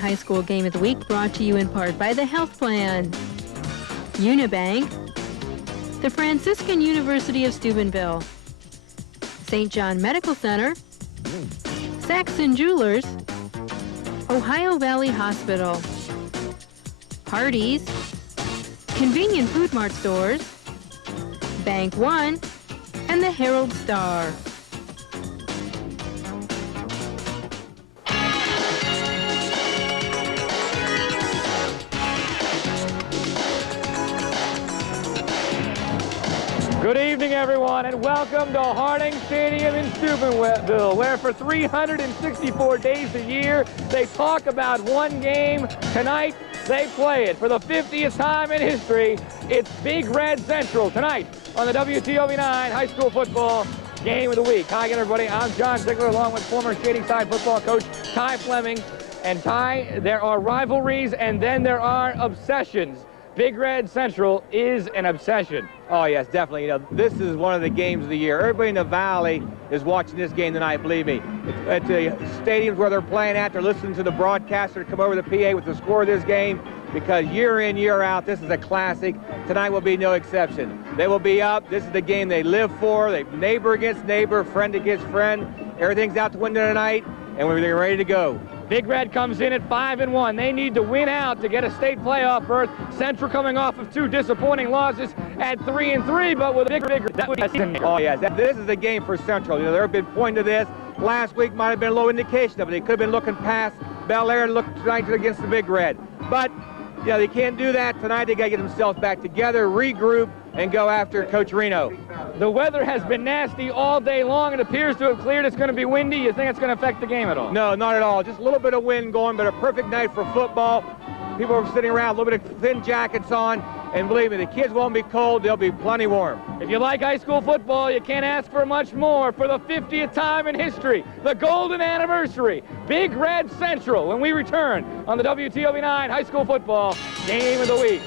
High School Game of the Week brought to you in part by the Health Plan, Unibank, the Franciscan University of Steubenville, St. John Medical Center, Saxon Jewelers, Ohio Valley Hospital, Hardee's, Convenient Food Mart Stores, Bank One, and the Herald Star. Good evening, everyone, and welcome to Harding Stadium in Steubenville, where for 364 days a year, they talk about one game. Tonight, they play it. For the 50th time in history, it's Big Red Central tonight on the WTOV 9 High School Football Game of the Week. Hi again, everybody. I'm John Ziegler, along with former Shady Side football coach Ty Fleming. And Ty, there are rivalries, and then there are obsessions. Big Red Central is an obsession. Oh, yes, definitely. You know, this is one of the games of the year. Everybody in the Valley is watching this game tonight, believe me. At the stadiums where they're playing at, they're listening to the broadcaster come over the PA with the score of this game, because year in, year out, this is a classic. Tonight will be no exception. They will be up. This is the game they live for. They neighbor against neighbor, friend against friend. Everything's out the window tonight, and we're ready to go. Big Red comes in at 5-1. They need to win out to get a state playoff berth. Central coming off of 2 disappointing losses at 3-3, but with a big that would be. Oh yes, this is a game for Central. You know, there have been pointing to this. Last week might have been a low indication of it. They could have been looking past Bel Air and looked tonight against the Big Red. But yeah, they can't do that tonight. They got to get themselves back together, regroup, and go after Coach Reno. The weather has been nasty all day long. It appears to have cleared. It's going to be windy. You think it's going to affect the game at all? No, not at all. Just a little bit of wind going, but a perfect night for football. People are sitting around, a little bit of thin jackets on, and believe me, the kids won't be cold. They'll be plenty warm. If you like high school football, you can't ask for much more. For the 50th time in history, the golden anniversary, Big Red Central, when we return on the WTOV 9 High School Football Game of the Week.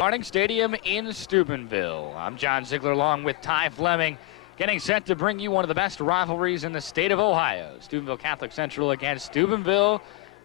Harding Stadium in Steubenville. I'm John Ziegler along with Ty Fleming, getting set to bring you one of the best rivalries in the state of Ohio. Steubenville Catholic Central against Steubenville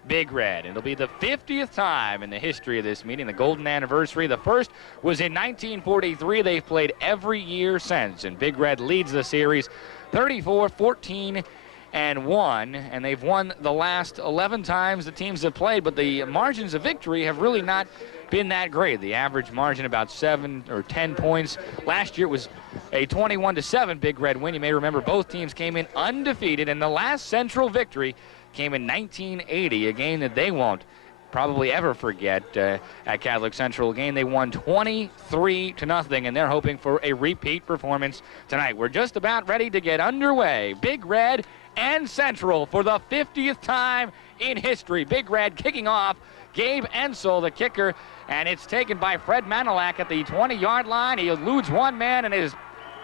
Big Red. It'll be the 50th time in the history of this meeting, the golden anniversary. The first was in 1943. They've played every year since, and Big Red leads the series 34-14-1, and they've won the last 11 times the teams have played, but the margins of victory have really not been that great. The average margin about 7 or 10 points. Last year it was a 21-7 Big Red win. You may remember both teams came in undefeated, and the last Central victory came in 1980, a game that they won't probably ever forget at Catholic Central. A game they won 23-0, and they're hoping for a repeat performance tonight. We're just about ready to get underway. Big Red and Central for the 50th time in history. Big Red kicking off. Gabe Ensel, the kicker, and it's taken by Fred Manilak at the 20-yard line. He eludes one man and is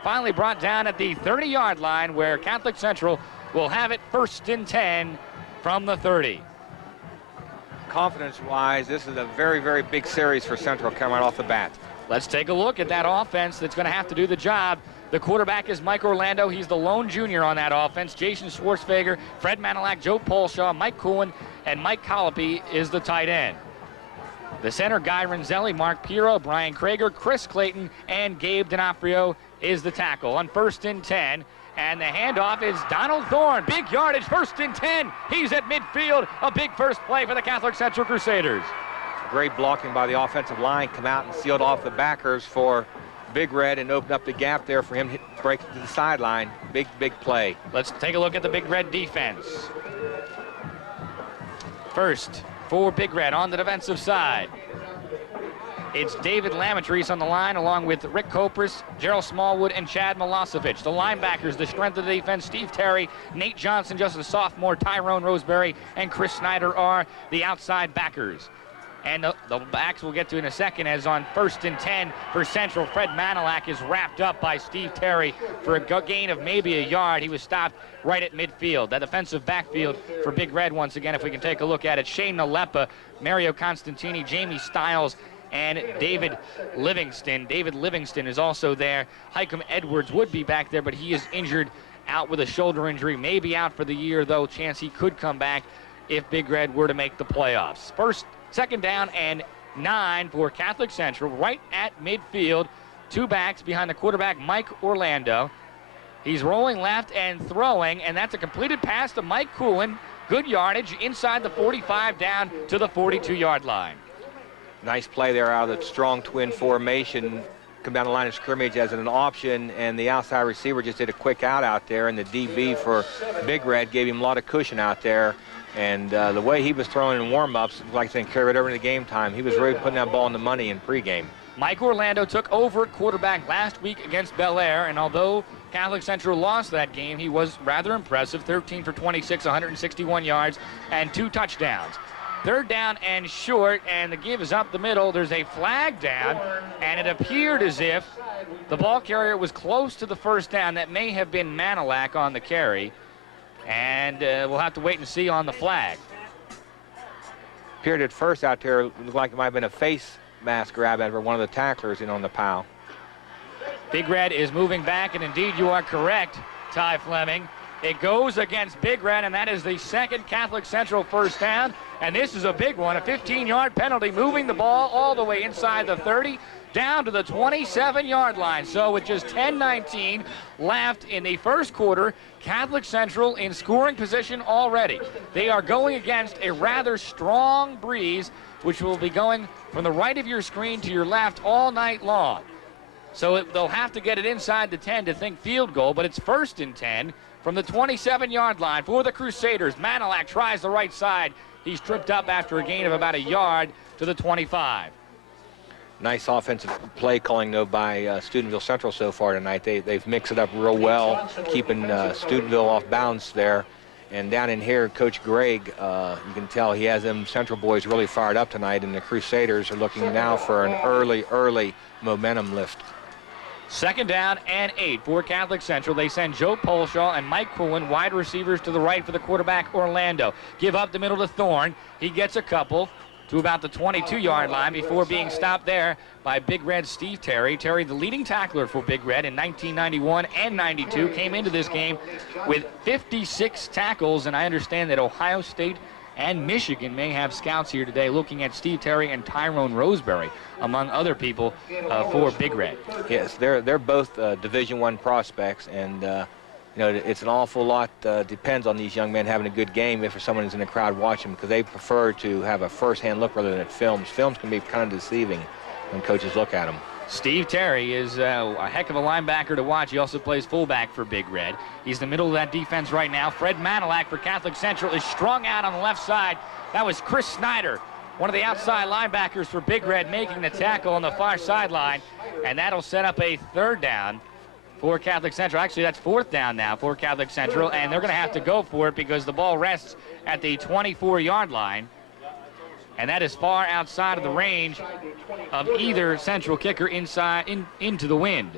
finally brought down at the 30-yard line, where Catholic Central will have it 1st and 10 from the 30. Confidence-wise, this is a very, very big series for Central coming right off the bat. Let's take a look at that offense that's going to have to do the job. The quarterback is Mike Orlando. He's the lone junior on that offense. Jason Schwartzfeger, Fred Manilak, Joe Polshaw, Mike Cohen, and Mike Colopy is the tight end. The center, Guy Renzelli, Mark Piro, Brian Krager, Chris Clayton, and Gabe D'Onofrio is the tackle. On 1st and 10, and the handoff is Donald Thorne. Big yardage, 1st and 10. He's at midfield. A big first play for the Catholic Central Crusaders. Great blocking by the offensive line. Come out and sealed off the backers for Big Red and opened up the gap there for him to break to the sideline. Big, big play. Let's take a look at the Big Red defense. First, for Big Red on the defensive side, it's David Lamatries on the line, along with Rick Kopris, Gerald Smallwood, and Chad Milosevic. The linebackers, the strength of the defense, Steve Terry, Nate Johnson, just a sophomore, Tyrone Roseberry, and Chris Snyder are the outside backers. And the backs we'll get to in a second, as on 1st and 10 for Central, Fred Manilak is wrapped up by Steve Terry for a gain of maybe a yard. He was stopped right at midfield. That defensive backfield for Big Red, once again, if we can take a look at it, Shane Nalepa, Mario Constantini, Jamie Stiles, and David Livingston. David Livingston is also there. Hikem Edwards would be back there, but he is injured, out with a shoulder injury, maybe out for the year, though chance he could come back if Big Red were to make the playoffs. Second down and 9 for Catholic Central, right at midfield. 2 backs behind the quarterback, Mike Orlando. He's rolling left and throwing, and that's a completed pass to Mike Coolin. Good yardage inside the 45 down to the 42-yard line. Nice play there out of the strong twin formation. Come down the line of scrimmage as an option, and the outside receiver just did a quick out there, and the DB for Big Red gave him a lot of cushion out there. And the way he was throwing in warm-ups, like I said, carried over into game time. He was really putting that ball in the money in pregame. Mike Orlando took over quarterback last week against Bel Air, and although Catholic Central lost that game, he was rather impressive. 13 for 26, 161 yards, and 2 touchdowns. Third down and short, and the give is up the middle. There's a flag down, and it appeared as if the ball carrier was close to the first down. That may have been Manilak on the carry, and we'll have to wait and see on the flag. Appeared at first out there, looked like it might have been a face mask grab over one of the tacklers in on the pile. Big Red is moving back, and indeed you are correct, Ty Fleming. It goes against Big Red, and that is the second Catholic Central first down. And this is a big one, a 15-yard penalty, moving the ball all the way inside the 30, down to the 27-yard line. So with just 10:19 left in the first quarter, Catholic Central in scoring position already. They are going against a rather strong breeze, which will be going from the right of your screen to your left all night long. So they'll have to get it inside the 10 to think field goal, but it's 1st and 10 from the 27-yard line for the Crusaders. Manilak tries the right side. He's tripped up after a gain of about a yard to the 25. Nice offensive play calling, though, by Steubenville Central so far tonight. They've mixed it up real well, keeping Steubenville off balance there. And down in here, Coach Gregg, you can tell he has them Central boys really fired up tonight, and the Crusaders are looking now for an early momentum lift. Second down and 8 for Catholic Central. They send Joe Polshaw and Mike Coolin, wide receivers, to the right for the quarterback, Orlando. Give up the middle to Thorne. He gets a couple to about the 22-yard line before being stopped there by Big Red Steve Terry. Terry, the leading tackler for Big Red in 1991 and 92, came into this game with 56 tackles, and I understand that Ohio State and Michigan may have scouts here today looking at Steve Terry and Tyrone Roseberry, among other people, for Big Red. Yes, they're both Division I prospects, and you know, it's an awful lot depends on these young men having a good game if someone is in the crowd watching them, because they prefer to have a first-hand look rather than at films. Films can be kind of deceiving when coaches look at them. Steve Terry is a heck of a linebacker to watch. He also plays fullback for Big Red. He's the middle of that defense right now. Fred Manilak for Catholic Central is strung out on the left side. That was Chris Snyder, one of the outside linebackers for Big Red, making the tackle on the far sideline, and that'll set up a third down for Catholic Central. Actually, that's 4th down now for Catholic Central, and they're going to have to go for it because the ball rests at the 24-yard line. And that is far outside of the range of either Central kicker into the wind.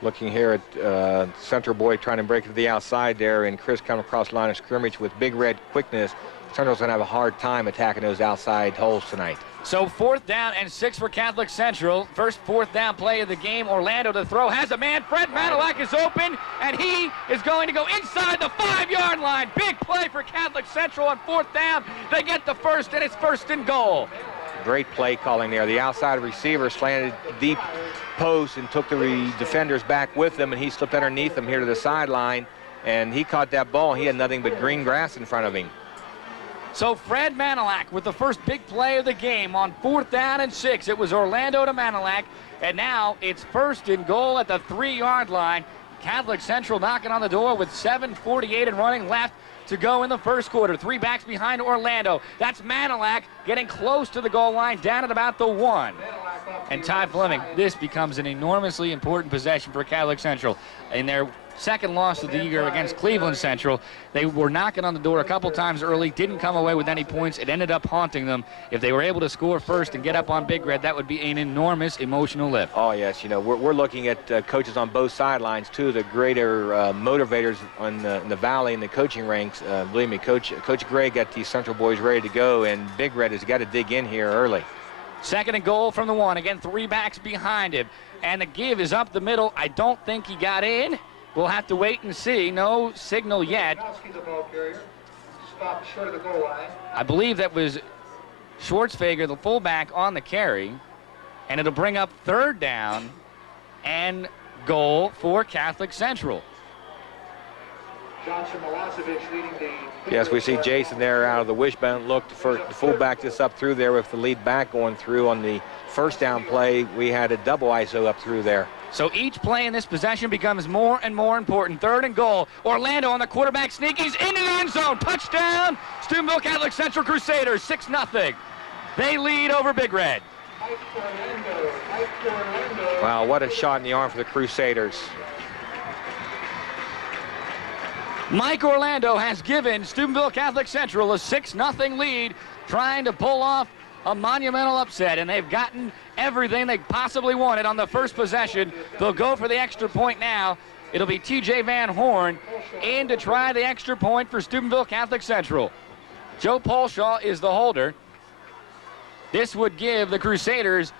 Looking here at Central boy trying to break to the outside there, and Chris coming across the line of scrimmage with Big Red quickness. Central's going to have a hard time attacking those outside holes tonight. So 4th down and 6 for Catholic Central. First 4th down play of the game. Orlando to throw. Has a man. Fred Manilak is open, and he is going to go inside the 5-yard line. Big play for Catholic Central on 4th down. They get the first, and it's 1st and goal. Great play calling there. The outside receiver slanted deep post and took the defenders back with them, and he slipped underneath them here to the sideline, and he caught that ball. He had nothing but green grass in front of him. So Fred Manilak with the first big play of the game on 4th down and 6. It was Orlando to Manilak, and now it's 1st and goal at the 3-yard line. Catholic Central knocking on the door with 7:48 and running left to go in the first quarter. 3 backs behind Orlando. That's Manilak getting close to the goal line, down at about the 1. And Ty Fleming, this becomes an enormously important possession for Catholic Central. In their second loss of the year against Cleveland Central, they were knocking on the door a couple times early, didn't come away with any points. It ended up haunting them. If they were able to score first and get up on Big Red, that would be an enormous emotional lift. Oh, yes. You know, we're looking at coaches on both sidelines, two of the greater motivators in the Valley in the coaching ranks. Believe me, Coach Gray got these Central boys ready to go, and Big Red has got to dig in here early. Second and goal from the 1. Again, 3 backs behind him. And the give is up the middle. I don't think he got in. We'll have to wait and see. No signal yet. I believe that was Schwartzfager, the fullback, on the carry. And it'll bring up 3rd down and goal for Catholic Central. Yes, we see Jason there out of the wishbone look. The fullback just up through there with the lead back going through on the first down play. We had a double ISO up through there. So each play in this possession becomes more and more important. 3rd and goal. Orlando on the quarterback sneak. He's into the end zone. Touchdown, Steubenville Catholic Central Crusaders, 6-0. They lead over Big Red. Wow, what a shot in the arm for the Crusaders. Mike Orlando has given Steubenville Catholic Central a 6-0 lead, trying to pull off a monumental upset, and they've gotten everything they possibly wanted on the first possession. They'll go for the extra point now. It'll be T.J. Van Horn in to try the extra point for Steubenville Catholic Central. Joe Paulshaw is the holder. This would give the Crusaders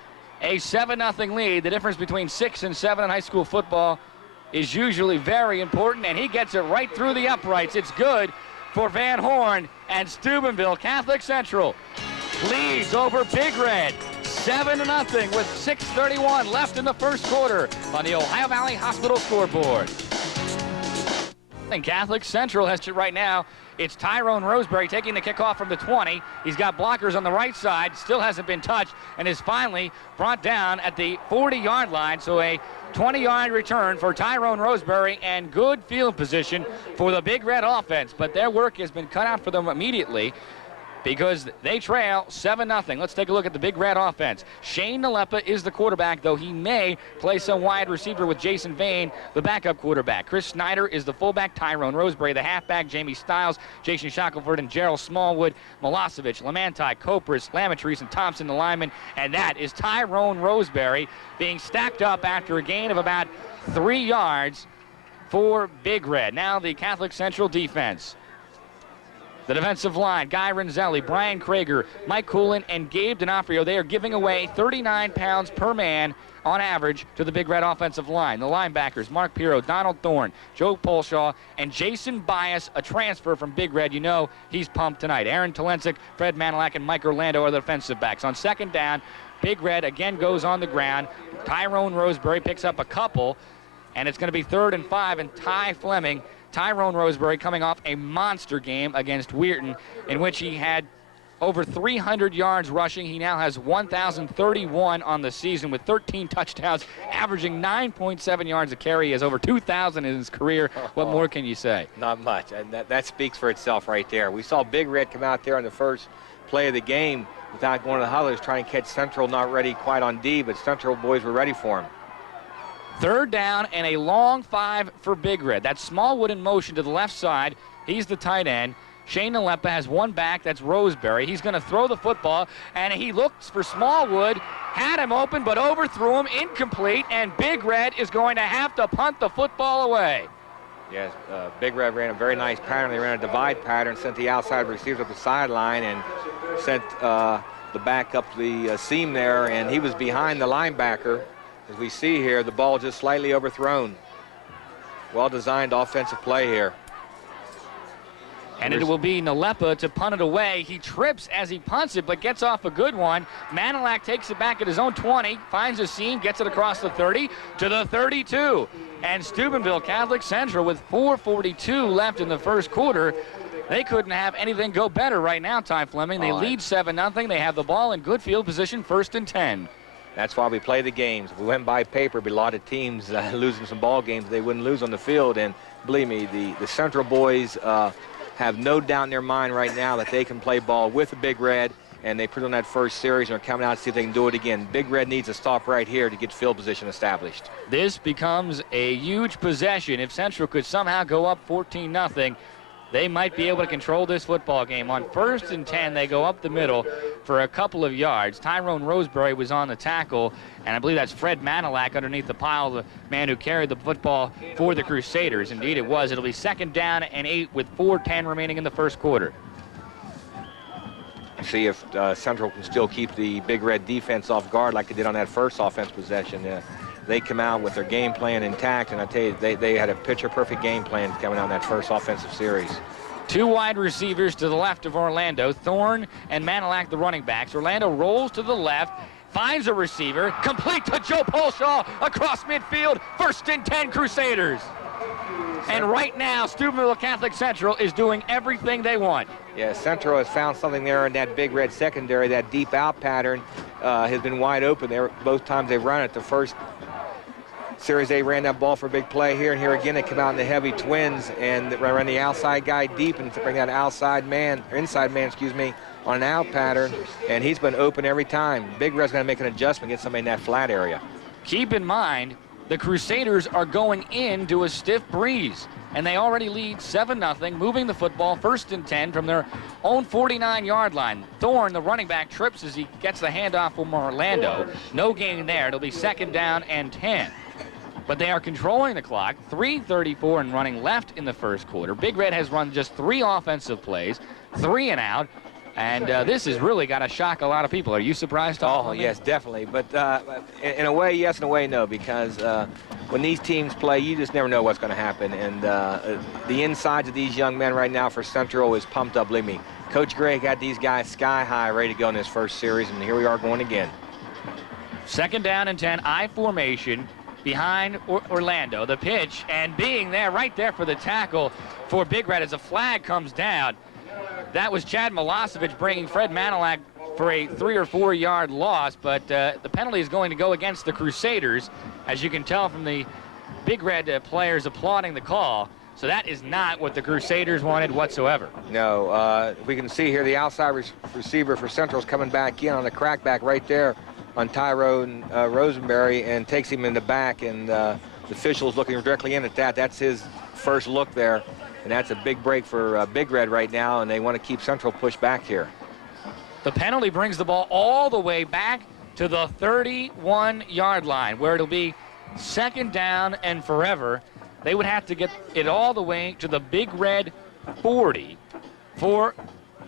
a 7-0 lead. The difference between 6 and 7 in high school football is usually very important, and he gets it right through the uprights. It's good for Van Horn, and Steubenville Catholic Central leads over Big Red 7-0 with 6:31 left in the first quarter on the Ohio Valley Hospital scoreboard. And Catholic Central has right now, it's Tyrone Roseberry taking the kickoff from the 20. He's got blockers on the right side, still hasn't been touched, and is finally brought down at the 40-yard line. So a 20-yard return for Tyrone Roseberry and good field position for the Big Red offense. But their work has been cut out for them immediately because they trail 7-0. Let's take a look at the Big Red offense. Shane Nalepa is the quarterback, though he may play some wide receiver with Jason Vane, the backup quarterback. Chris Snyder is the fullback, Tyrone Roseberry, the halfback, Jamie Stiles, Jason Shackelford, and Gerald Smallwood, Milosevic, Lamanti, Kopris, Lamatrice, and Thompson, the lineman. And that is Tyrone Roseberry being stacked up after a gain of about 3 yards for Big Red. Now the Catholic Central defense. The defensive line, Guy Renzelli, Brian Krager, Mike Coolin, and Gabe D'Onofrio, they are giving away 39 pounds per man on average to the Big Red offensive line. The linebackers, Mark Piro, Donald Thorne, Joe Paulshaw, and Jason Bias, a transfer from Big Red. You know he's pumped tonight. Aaron Talensik, Fred Manilak, and Mike Orlando are the defensive backs. On second down, Big Red again goes on the ground. Tyrone Roseberry picks up a couple, and it's going to be 3rd and 5, and Tyrone Roseberry coming off a monster game against Weirton in which he had over 300 yards rushing. He now has 1,031 on the season with 13 touchdowns, averaging 9.7 yards a carry. He has over 2,000 in his career. What more can you say? Not much, and that speaks for itself right there. We saw Big Red come out there on the first play of the game without going to the huddlers, trying to catch Central, not ready quite on D, but Central boys were ready for him. 3rd down and a long 5 for Big Red. That's Smallwood in motion to the left side. He's the tight end. Shane Nalepa has one back. That's Roseberry. He's going to throw the football, and he looks for Smallwood. Had him open, but overthrew him. Incomplete, and Big Red is going to have to punt the football away. Yes, Big Red ran a very nice pattern. They ran a divide pattern, sent the outside receivers up the sideline, and sent the back up the seam there, and he was behind the linebacker. As we see here, the ball just slightly overthrown. Well-designed offensive play here. And it will be Nalepa to punt it away. He trips as he punts it, but gets off a good one. Manilak takes it back at his own 20, finds a seam, gets it across the 30 to the 32. And Steubenville Catholic Central, with 4:42 left in the first quarter, they couldn't have anything go better right now, Ty Fleming. They lead 7-0. They have the ball in good field position, 1st and 10. That's why we play the games. If we went by paper, be a lot of teams losing some ball games they wouldn't lose on the field. And believe me, the Central boys have no doubt in their mind right now that they can play ball with the Big Red, and they put on that first series and are coming out to see if they can do it again. Big Red needs to stop right here to get field position established. This becomes a huge possession. If Central could somehow go up 14-0, they might be able to control this football game. On 1st and 10, they go up the middle for a couple of yards. Tyrone Roseberry was on the tackle, and I believe that's Fred Manilak underneath the pile, the man who carried the football for the Crusaders. Indeed, it was. It'll be 2nd down and 8 with 4:10 remaining in the first quarter. see if Central can still keep the Big Red defense off guard like they did on that first offense possession. They come out with their game plan intact, and I tell you, they had a picture-perfect game plan coming out in that first offensive series. 2 wide receivers to the left of Orlando, Thorne and Manilac, the running backs. Orlando rolls to the left, finds a receiver, complete to Joe Polshaw across midfield, 1st and 10 Crusaders. And right now, Steubenville Catholic Central is doing everything they want. Yeah, Central has found something there in that Big Red secondary. That deep out pattern has been wide open there. Both times they've run it. The first series they ran that ball for a big play here, and here again they come out in the heavy twins and run the outside guy deep and bring that inside man, excuse me, on an out pattern, and he's been open every time. Big Red's going to make an adjustment, get somebody in that flat area. Keep in mind, the Crusaders are going into a stiff breeze, and they already lead 7-0, moving the football 1st and 10 from their own 49-yard line. Thorne, the running back, trips as he gets the handoff from Orlando. No gain there. It'll be 2nd down and 10. But they are controlling the clock. 3:34 and running left in the first quarter. Big Red has run just 3 offensive plays, 3 and out. And this has really got to shock a lot of people. Are you surprised? Oh, yes, definitely. But in a way, yes, in a way, no, because when these teams play, you just never know what's going to happen. And the insides of these young men right now for Central is pumped up, believe me. Coach Gray got these guys sky high, ready to go in this first series, and here we are going again. 2nd down and 10, I formation behind Orlando. The pitch, and being there, right there for the tackle for Big Red as a flag comes down. That was Chad Milosevic bringing Fred Manilac for a 3 or 4 yard loss, but the penalty is going to go against the Crusaders, as you can tell from the Big Red players applauding the call. So that is not what the Crusaders wanted whatsoever. No, we can see here the outside receiver for Central is coming back in on the crackback right there on Tyrone Rosenberry and takes him in the back, and the official's looking directly in at that. That's his first look there. And that's a big break for Big Red right now, and they want to keep Central pushed back here. The penalty brings the ball all the way back to the 31-yard line, where it'll be 2nd down and forever. They would have to get it all the way to the Big Red 40 for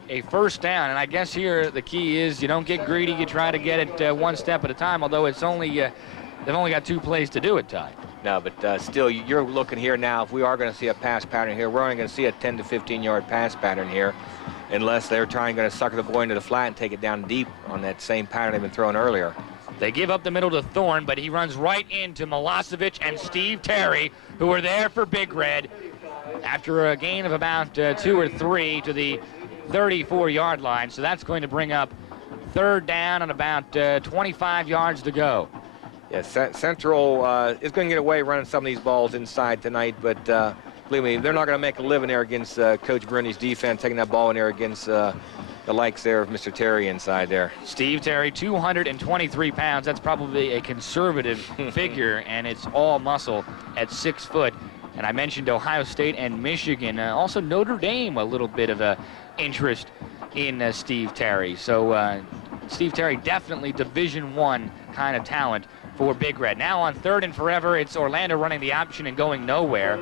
a 1st down. And I guess here the key is you don't get greedy. You try to get it 1 step at a time, although it's only they've only got 2 plays to do it, Ty. No, but still, you're looking here now. If we are going to see a pass pattern here, we're only going to see a 10 to 15-yard pass pattern here, unless they're going to sucker the ball into the flat and take it down deep on that same pattern they've been throwing earlier. They give up the middle to Thorne, but he runs right into Milosevic and Steve Terry, who are there for Big Red, after a gain of about 2 or 3 to the 34-yard line. So that's going to bring up 3rd down and about 25 yards to go. Yes, Central is going to get away running some of these balls inside tonight, but believe me, they're not going to make a living there against Coach Bruni's defense, taking that ball in there against the likes there of Mr. Terry inside there. Steve Terry, 223 pounds. That's probably a conservative figure, and it's all muscle at 6 foot. And I mentioned Ohio State and Michigan. Also Notre Dame, a little bit of interest in Steve Terry. So Steve Terry, definitely Division I kind of talent for Big Red. Now on 3rd and forever, it's Orlando running the option and going nowhere.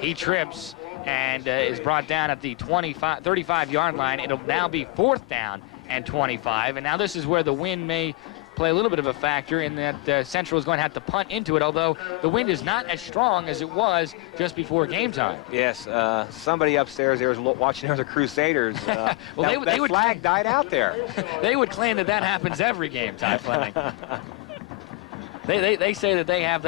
He trips and is brought down at the 35-yard line. It'll now be 4th down and 25. And now this is where the wind may play a little bit of a factor, in that Central is going to have to punt into it, although the wind is not as strong as it was just before game time. Yes, somebody upstairs there was watching the Crusaders. Well, that flag died out there. They would claim that that happens every game, Ty Fleming. They say that they have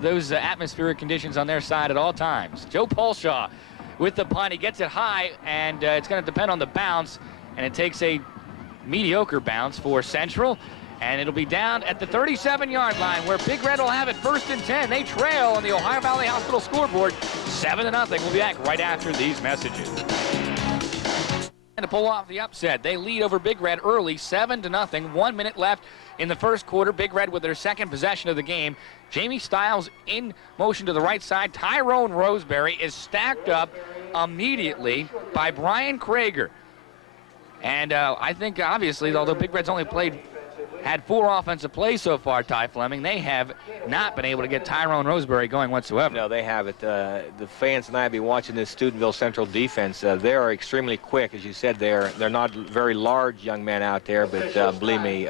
those atmospheric conditions on their side at all times. Joe Polshaw with the punt. He gets it high, and it's going to depend on the bounce, and it takes a mediocre bounce for Central, and it'll be down at the 37-yard line, where Big Red will have it 1st and 10. They trail on the Ohio Valley Hospital scoreboard 7-0. We'll be back right after these messages. And to pull off the upset, they lead over Big Red early, 7-0. 1 minute left in the first quarter. Big Red with their 2nd possession of the game. Jamie Stiles in motion to the right side. Tyrone Roseberry is stacked up immediately by Brian Krager. And I think, obviously, although Big Red's only played had 4 offensive plays so far, Ty Fleming. They have not been able to get Tyrone Roseberry going whatsoever. No, they haven't. The fans tonight will be watching this Steubenville Central defense. They are extremely quick. As you said, they're not very large young men out there, but believe me,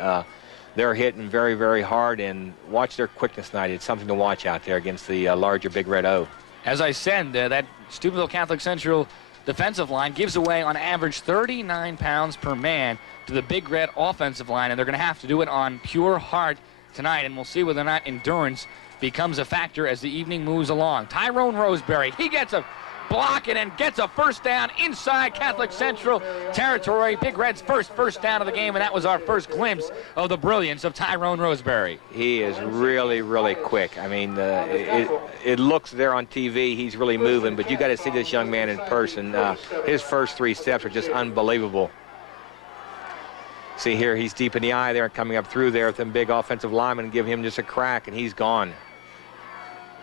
they're hitting very, very hard, and watch their quickness tonight. It's something to watch out there against the larger Big Red O. As I said, that Steubenville Catholic Central defensive line gives away on average 39 pounds per man to the Big Red offensive line, and they're going to have to do it on pure heart tonight, and we'll see whether or not endurance becomes a factor as the evening moves along. Tyrone Roseberry, he gets a block and gets a first down inside Catholic Central territory. Big Red's first down of the game, and that was our first glimpse of the brilliance of Tyrone Roseberry. He is really, really quick. I mean, it looks there on TV, he's really moving, but you got to see this young man in person. His first 3 steps are just unbelievable. See here, he's deep in the eye there and coming up through there with them big offensive linemen, give him just a crack, and he's gone.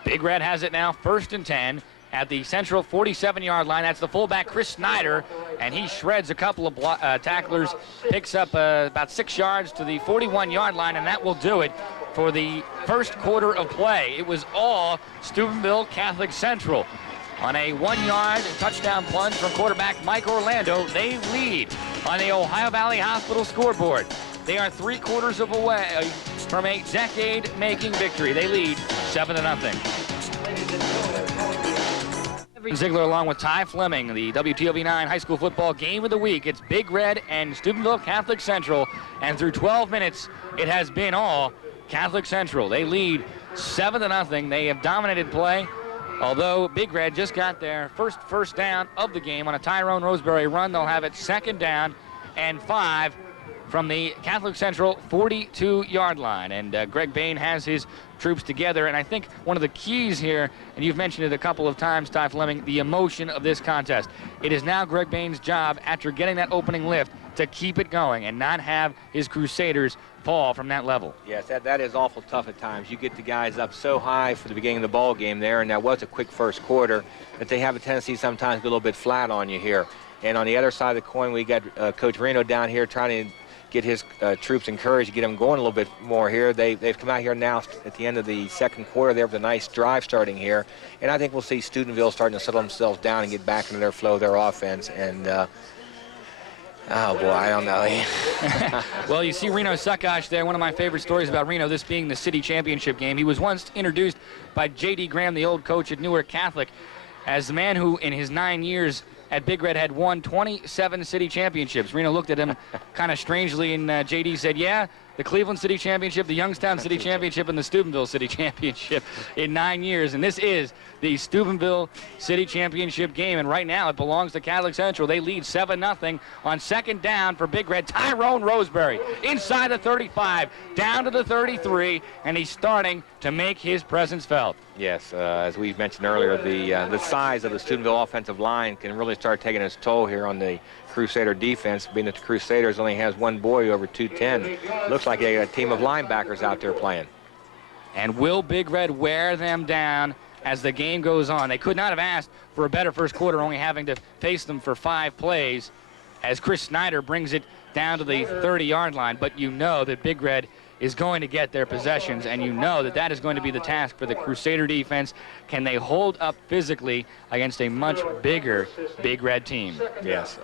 Big Red has it now, 1st and 10. At the Central 47-yard line. That's the fullback, Chris Snyder, and he shreds a couple of tacklers, picks up about 6 yards to the 41-yard line, and that will do it for the first quarter of play. It was all Steubenville Catholic Central. On a 1-yard touchdown plunge from quarterback Mike Orlando, they lead on the Ohio Valley Hospital scoreboard. They are 3 quarters of away from a decade-making victory. They lead 7-0. Ziegler along with Ty Fleming, the WTOV 9 high school football game of the week. It's Big Red and Steubenville Catholic Central, and through 12 minutes, it has been all Catholic Central. They lead 7-0. They have dominated play, although Big Red just got their first down of the game on a Tyrone Roseberry run. They'll have it 2nd down and 5 from the Catholic Central 42-yard line. And Greg Bain has his troops together, and I think one of the keys here, and you've mentioned it a couple of times, Ty Fleming, the emotion of this contest. It is now Greg Bain's job, after getting that opening lift, to keep it going and not have his Crusaders fall from that level. Yes, that is awful tough at times. You get the guys up so high for the beginning of the ball game there, and that was a quick first quarter, that they have a tendency sometimes to be a little bit flat on you here. And on the other side of the coin, we got Coach Reno down here trying to get his troops encouraged to get them going a little bit more here. They've come out here now at the end of the second quarter there with a nice drive starting here. And I think we'll see Steubenville starting to settle themselves down and get back into their flow, their offense. And, oh, boy, I don't know. Well, you see Reno Suckosh there. One of my favorite stories about Reno, this being the city championship game. He was once introduced by J.D. Graham, the old coach at Newark Catholic, as the man who, in his 9 years at Big Red, had won 27 city championships. Reno looked at him kind of strangely, and J.D. said, yeah, the Cleveland City Championship, the Youngstown City Championship, and the Steubenville City Championship in 9 years. And this is the Steubenville City Championship game. And right now it belongs to Catholic Central. They lead 7-0 on 2nd down for Big Red. Tyrone Roseberry inside the 35, down to the 33, and he's starting to make his presence felt. Yes, as we mentioned earlier, the size of the Steubenville offensive line can really start taking its toll here on the Crusader defense, being that the Crusaders only has one boy over 210. Looks like they got a team of linebackers out there playing. And will Big Red wear them down as the game goes on? They could not have asked for a better first quarter, only having to face them for 5 plays, as Chris Snyder brings it down to the 30-yard line. But you know that Big Red is going to get their possessions, and you know that that is going to be the task for the Crusader defense. Can they hold up physically against a much bigger Big Red team? Yes,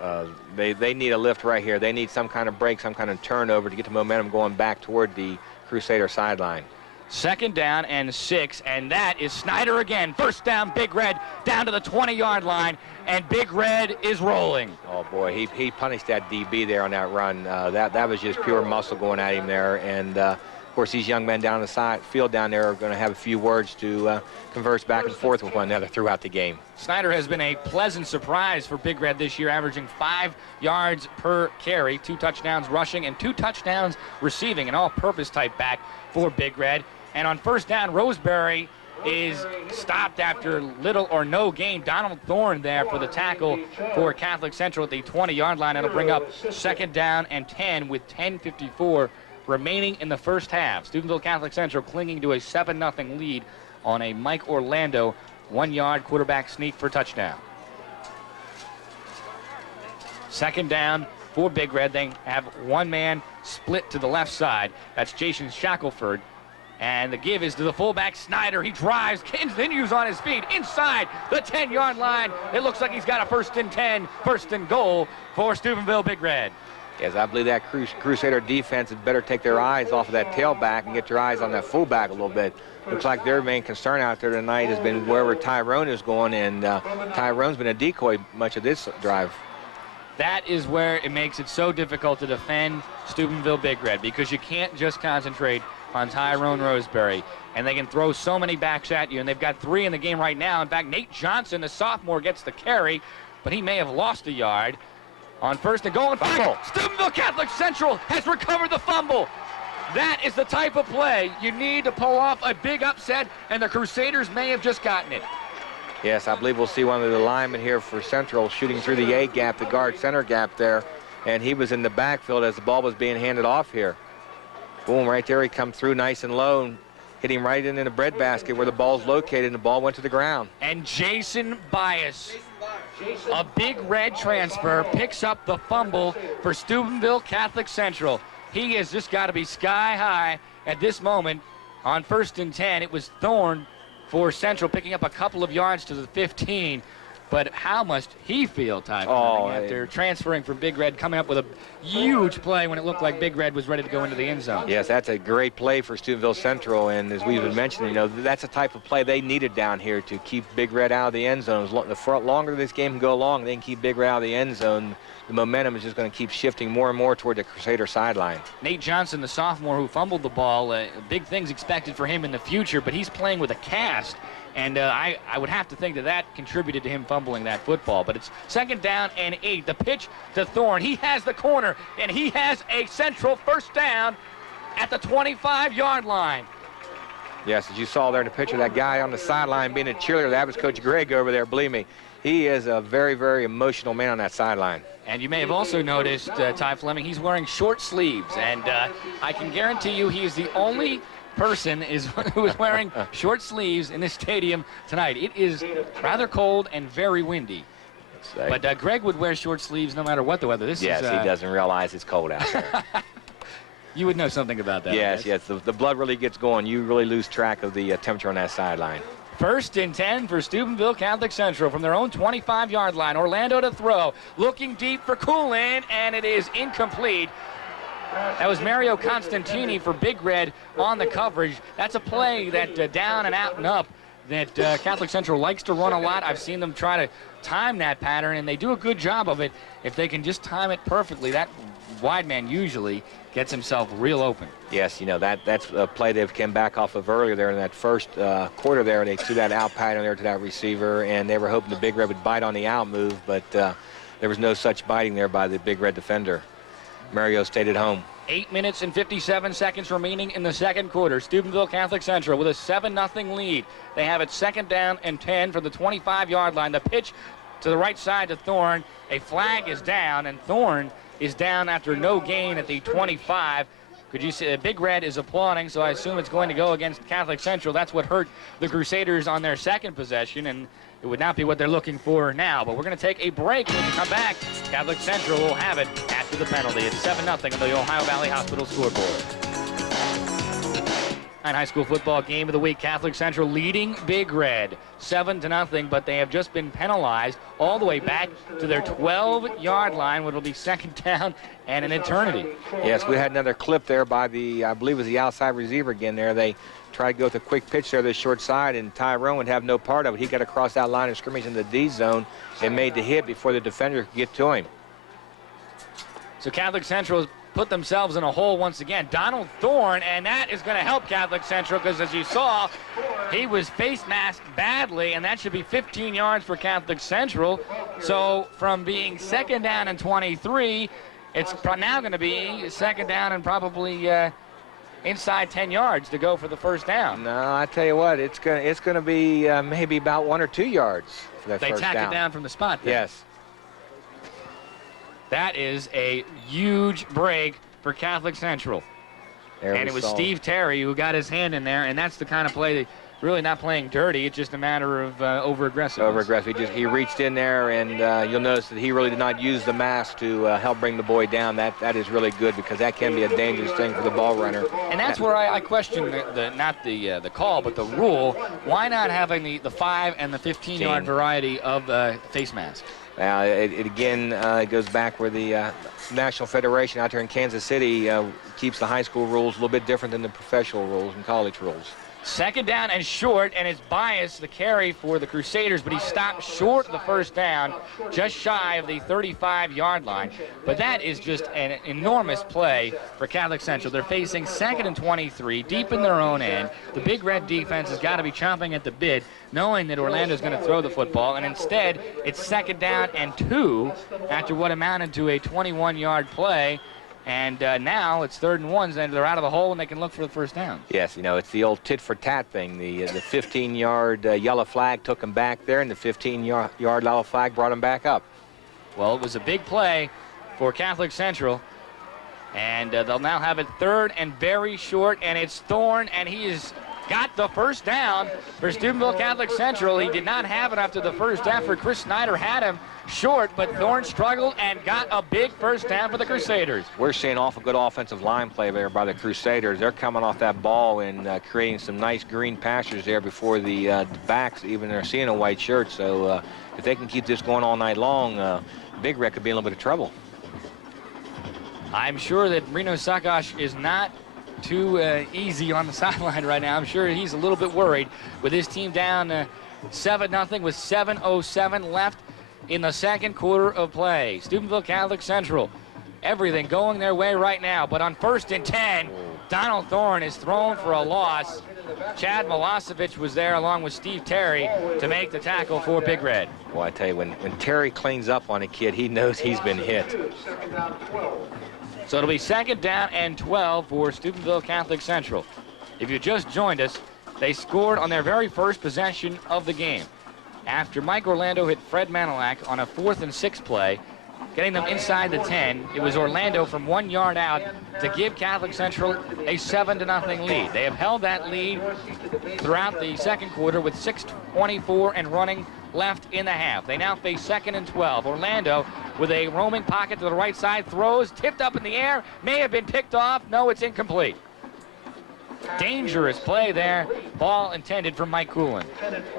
they need a lift right here. They need some kind of break, some kind of turnover to get the momentum going back toward the Crusader sideline. 2nd down and 6, and that is Snyder again. First down, Big Red, down to the 20-yard line, and Big Red is rolling. Oh, boy, he punished that DB there on that run. That was just pure muscle going at him there. And, of course, these young men down the field down there are going to have a few words to converse back and forth with one another throughout the game. Snyder has been a pleasant surprise for Big Red this year, averaging 5 yards per carry, 2 touchdowns rushing and 2 touchdowns receiving, an all-purpose type back for Big Red. And on first down, Roseberry is stopped after little or no gain. Donald Thorne there for the tackle for Catholic Central at the 20-yard line. It'll bring up 2nd down and 10 with 10:54 remaining in the first half. Steubenville Catholic Central clinging to a 7-0 lead on a Mike Orlando 1-yard quarterback sneak for touchdown. 2nd down for Big Red. They have one man split to the left side. That's Jason Shackelford. And the give is to the fullback, Snyder. He drives, continues on his feet inside the 10-yard line. It looks like he's got a 1st and 10, 1st and goal for Steubenville Big Red. Yes, I believe that Crusader defense had better take their eyes off of that tailback and get your eyes on that fullback a little bit. Looks like their main concern out there tonight has been wherever Tyrone is going, and Tyrone's been a decoy much of this drive. That is where it makes it so difficult to defend Steubenville Big Red, because you can't just concentrate on Tyrone Roseberry, and they can throw so many backs at you, and they've got 3 in the game right now. In fact, Nate Johnson, the sophomore, gets the carry, but he may have lost a yard on 1st and goal. In fact, Steubenville Catholic Central has recovered the fumble. That is the type of play you need to pull off a big upset, and the Crusaders may have just gotten it. Yes, I believe we'll see one of the linemen here for Central shooting through the A gap, the guard center gap there, and he was in the backfield as the ball was being handed off here. Boom, right there he come through nice and low, and hit him right in the breadbasket where the ball's located, and the ball went to the ground. And Jason Bias, a Big Red transfer, picks up the fumble for Steubenville Catholic Central. He has just got to be sky high at this moment. On 1st and 10, it was Thorne for Central picking up a couple of yards to the 15. But how must he feel, Ty, after transferring from Big Red, coming up with a huge play when it looked like Big Red was ready to go into the end zone? Yes, that's a great play for Steubenville Central, and as we've been mentioning, you know, that's a type of play they needed down here to keep Big Red out of the end zone. The longer this game can go along, they can keep Big Red out of the end zone. The momentum is just going to keep shifting more and more toward the Crusader sideline. Nate Johnson, the sophomore who fumbled the ball, big things expected for him in the future, but he's playing with a cast. And I would have to think that contributed to him fumbling that football. But it's 2nd down and 8. The pitch to Thorne. He has the corner, and he has a Central 1st down at the 25-yard line. Yes, as you saw there in the picture, that guy on the sideline being a cheerleader, that was Coach Greg over there, believe me. He is a very, very emotional man on that sideline. And you may have also noticed, Ty Fleming, he's wearing short sleeves. And I can guarantee you he is the only person who is wearing short sleeves in this stadium tonight. It is rather cold and very windy. But Greg would wear short sleeves no matter what the weather. Yes, he doesn't realize it's cold out there. You would know something about that. Yes, yes. The blood really gets going. You really lose track of the temperature on that sideline. 1st and 10 for Steubenville Catholic Central from their own 25-yard line. Orlando to throw, looking deep for Coolin, and it is incomplete. That was Mario Constantini for Big Red on the coverage. That's a play that down and out and up that Catholic Central likes to run a lot. I've seen them try to time that pattern, and they do a good job of it. If they can just time it perfectly, that wide man usually gets himself real open. Yes, you know, that's a play they've come back off of earlier there in that first quarter there. They threw that out pattern there to that receiver, and they were hoping the Big Red would bite on the out move, but there was no such biting there by the Big Red defender. Mario stayed at home. 8 minutes and 57 seconds remaining in the 2nd quarter. Steubenville Catholic Central with a 7-0 lead. They have it 2nd down and 10 for the 25-yard line. The pitch to the right side to Thorne. A flag is down, and Thorne is down after no gain at the 25. Could you see Big Red is applauding, so I assume it's going to go against Catholic Central. That's what hurt the Crusaders on their 2nd possession, and it would not be what they're looking for now. But we're going to take a break. When we come back, Catholic Central will have it after the penalty. It's 7-0 on the Ohio Valley Hospital scoreboard. High school football game of the week. Catholic Central leading Big Red 7-0, but they have just been penalized all the way back to their 12-yard line, which will be 2nd down and an eternity. Yes, we had another clip there by the, I believe it was the outside receiver again there. They tried to go with a quick pitch there, the short side, and Tyrone would have no part of it. He got across that line of scrimmage in the D zone and made the hit before the defender could get to him. So Catholic Central put themselves in a hole once again. Donald Thorne, and that is going to help Catholic Central, because as you saw, he was face masked badly, and that should be 15 yards for Catholic Central. So from being 2nd down and 23, it's now going to be 2nd down and probably inside 10 yards to go for the 1st down. No, I tell you what, it's going to be maybe about 1 or 2 yards for that first down. They tack it down from the spot there. Yes. That is a huge break for Catholic Central. And it was Steve Terry who got his hand in there, and that's the kind of play really not playing dirty. It's just a matter of over-aggressive. Over-aggressive. He reached in there, and you'll notice that he really did not use the mask to help bring the boy down. That is really good, because that can be a dangerous thing for the ball runner. And that's where I question not the call, but the rule. Why not having the 5 and the 15-yard variety of face mask? It again goes back where the National Federation out there in Kansas City keeps the high school rules a little bit different than the professional rules and college rules. Second down and short, and it's Bias, the carry for the Crusaders, but he stopped short of the first down, just shy of the 35-yard line. But that is just an enormous play for Catholic Central. They're facing 2nd and 23, deep in their own end. The Big Red defense has got to be chomping at the bit, knowing that Orlando's going to throw the football, and instead it's 2nd down and 2 after what amounted to a 21-yard play. And now it's 3rd and 1, and they're out of the hole and they can look for the first down. Yes, you know, it's the old tit-for-tat thing. The 15-yard yellow flag took them back there, and the 15-yard yellow flag brought them back up. Well, it was a big play for Catholic Central. And they'll now have it 3rd and very short, and it's Thorne, and he has got the first down for Steubenville Catholic Central. He did not have it after the first effort. Chris Snyder had him short, but Thorne struggled and got a big first down for the Crusaders. We're seeing awful good offensive line play there by the Crusaders. They're coming off that ball and creating some nice green pastures there before the backs even are seeing a white shirt. So if they can keep this going all night long, Big Red could be in a little bit of trouble. I'm sure that Reno Sakash is not too easy on the sideline right now. I'm sure he's a little bit worried with his team down 7-0 with 7:07 left in the second quarter of play. Steubenville Catholic Central, everything going their way right now, but on 1st and 10, Donald Thorne is thrown for a loss. Chad Milosevic was there along with Steve Terry to make the tackle for Big Red. Well, I tell you, when Terry cleans up on a kid, he knows he's been hit. So it'll be 2nd down and 12 for Steubenville Catholic Central. If you just joined us, they scored on their very first possession of the game. After Mike Orlando hit Fred Manilak on a 4th and 6 play, getting them inside the 10, it was Orlando from 1 yard out to give Catholic Central a 7-0 lead. They have held that lead throughout the second quarter with 6:24 and running left in the half. They now face 2nd and 12. Orlando with a roaming pocket to the right side, throws, tipped up in the air, may have been picked off. No, it's incomplete. Dangerous play there. Ball intended for Mike Coolin.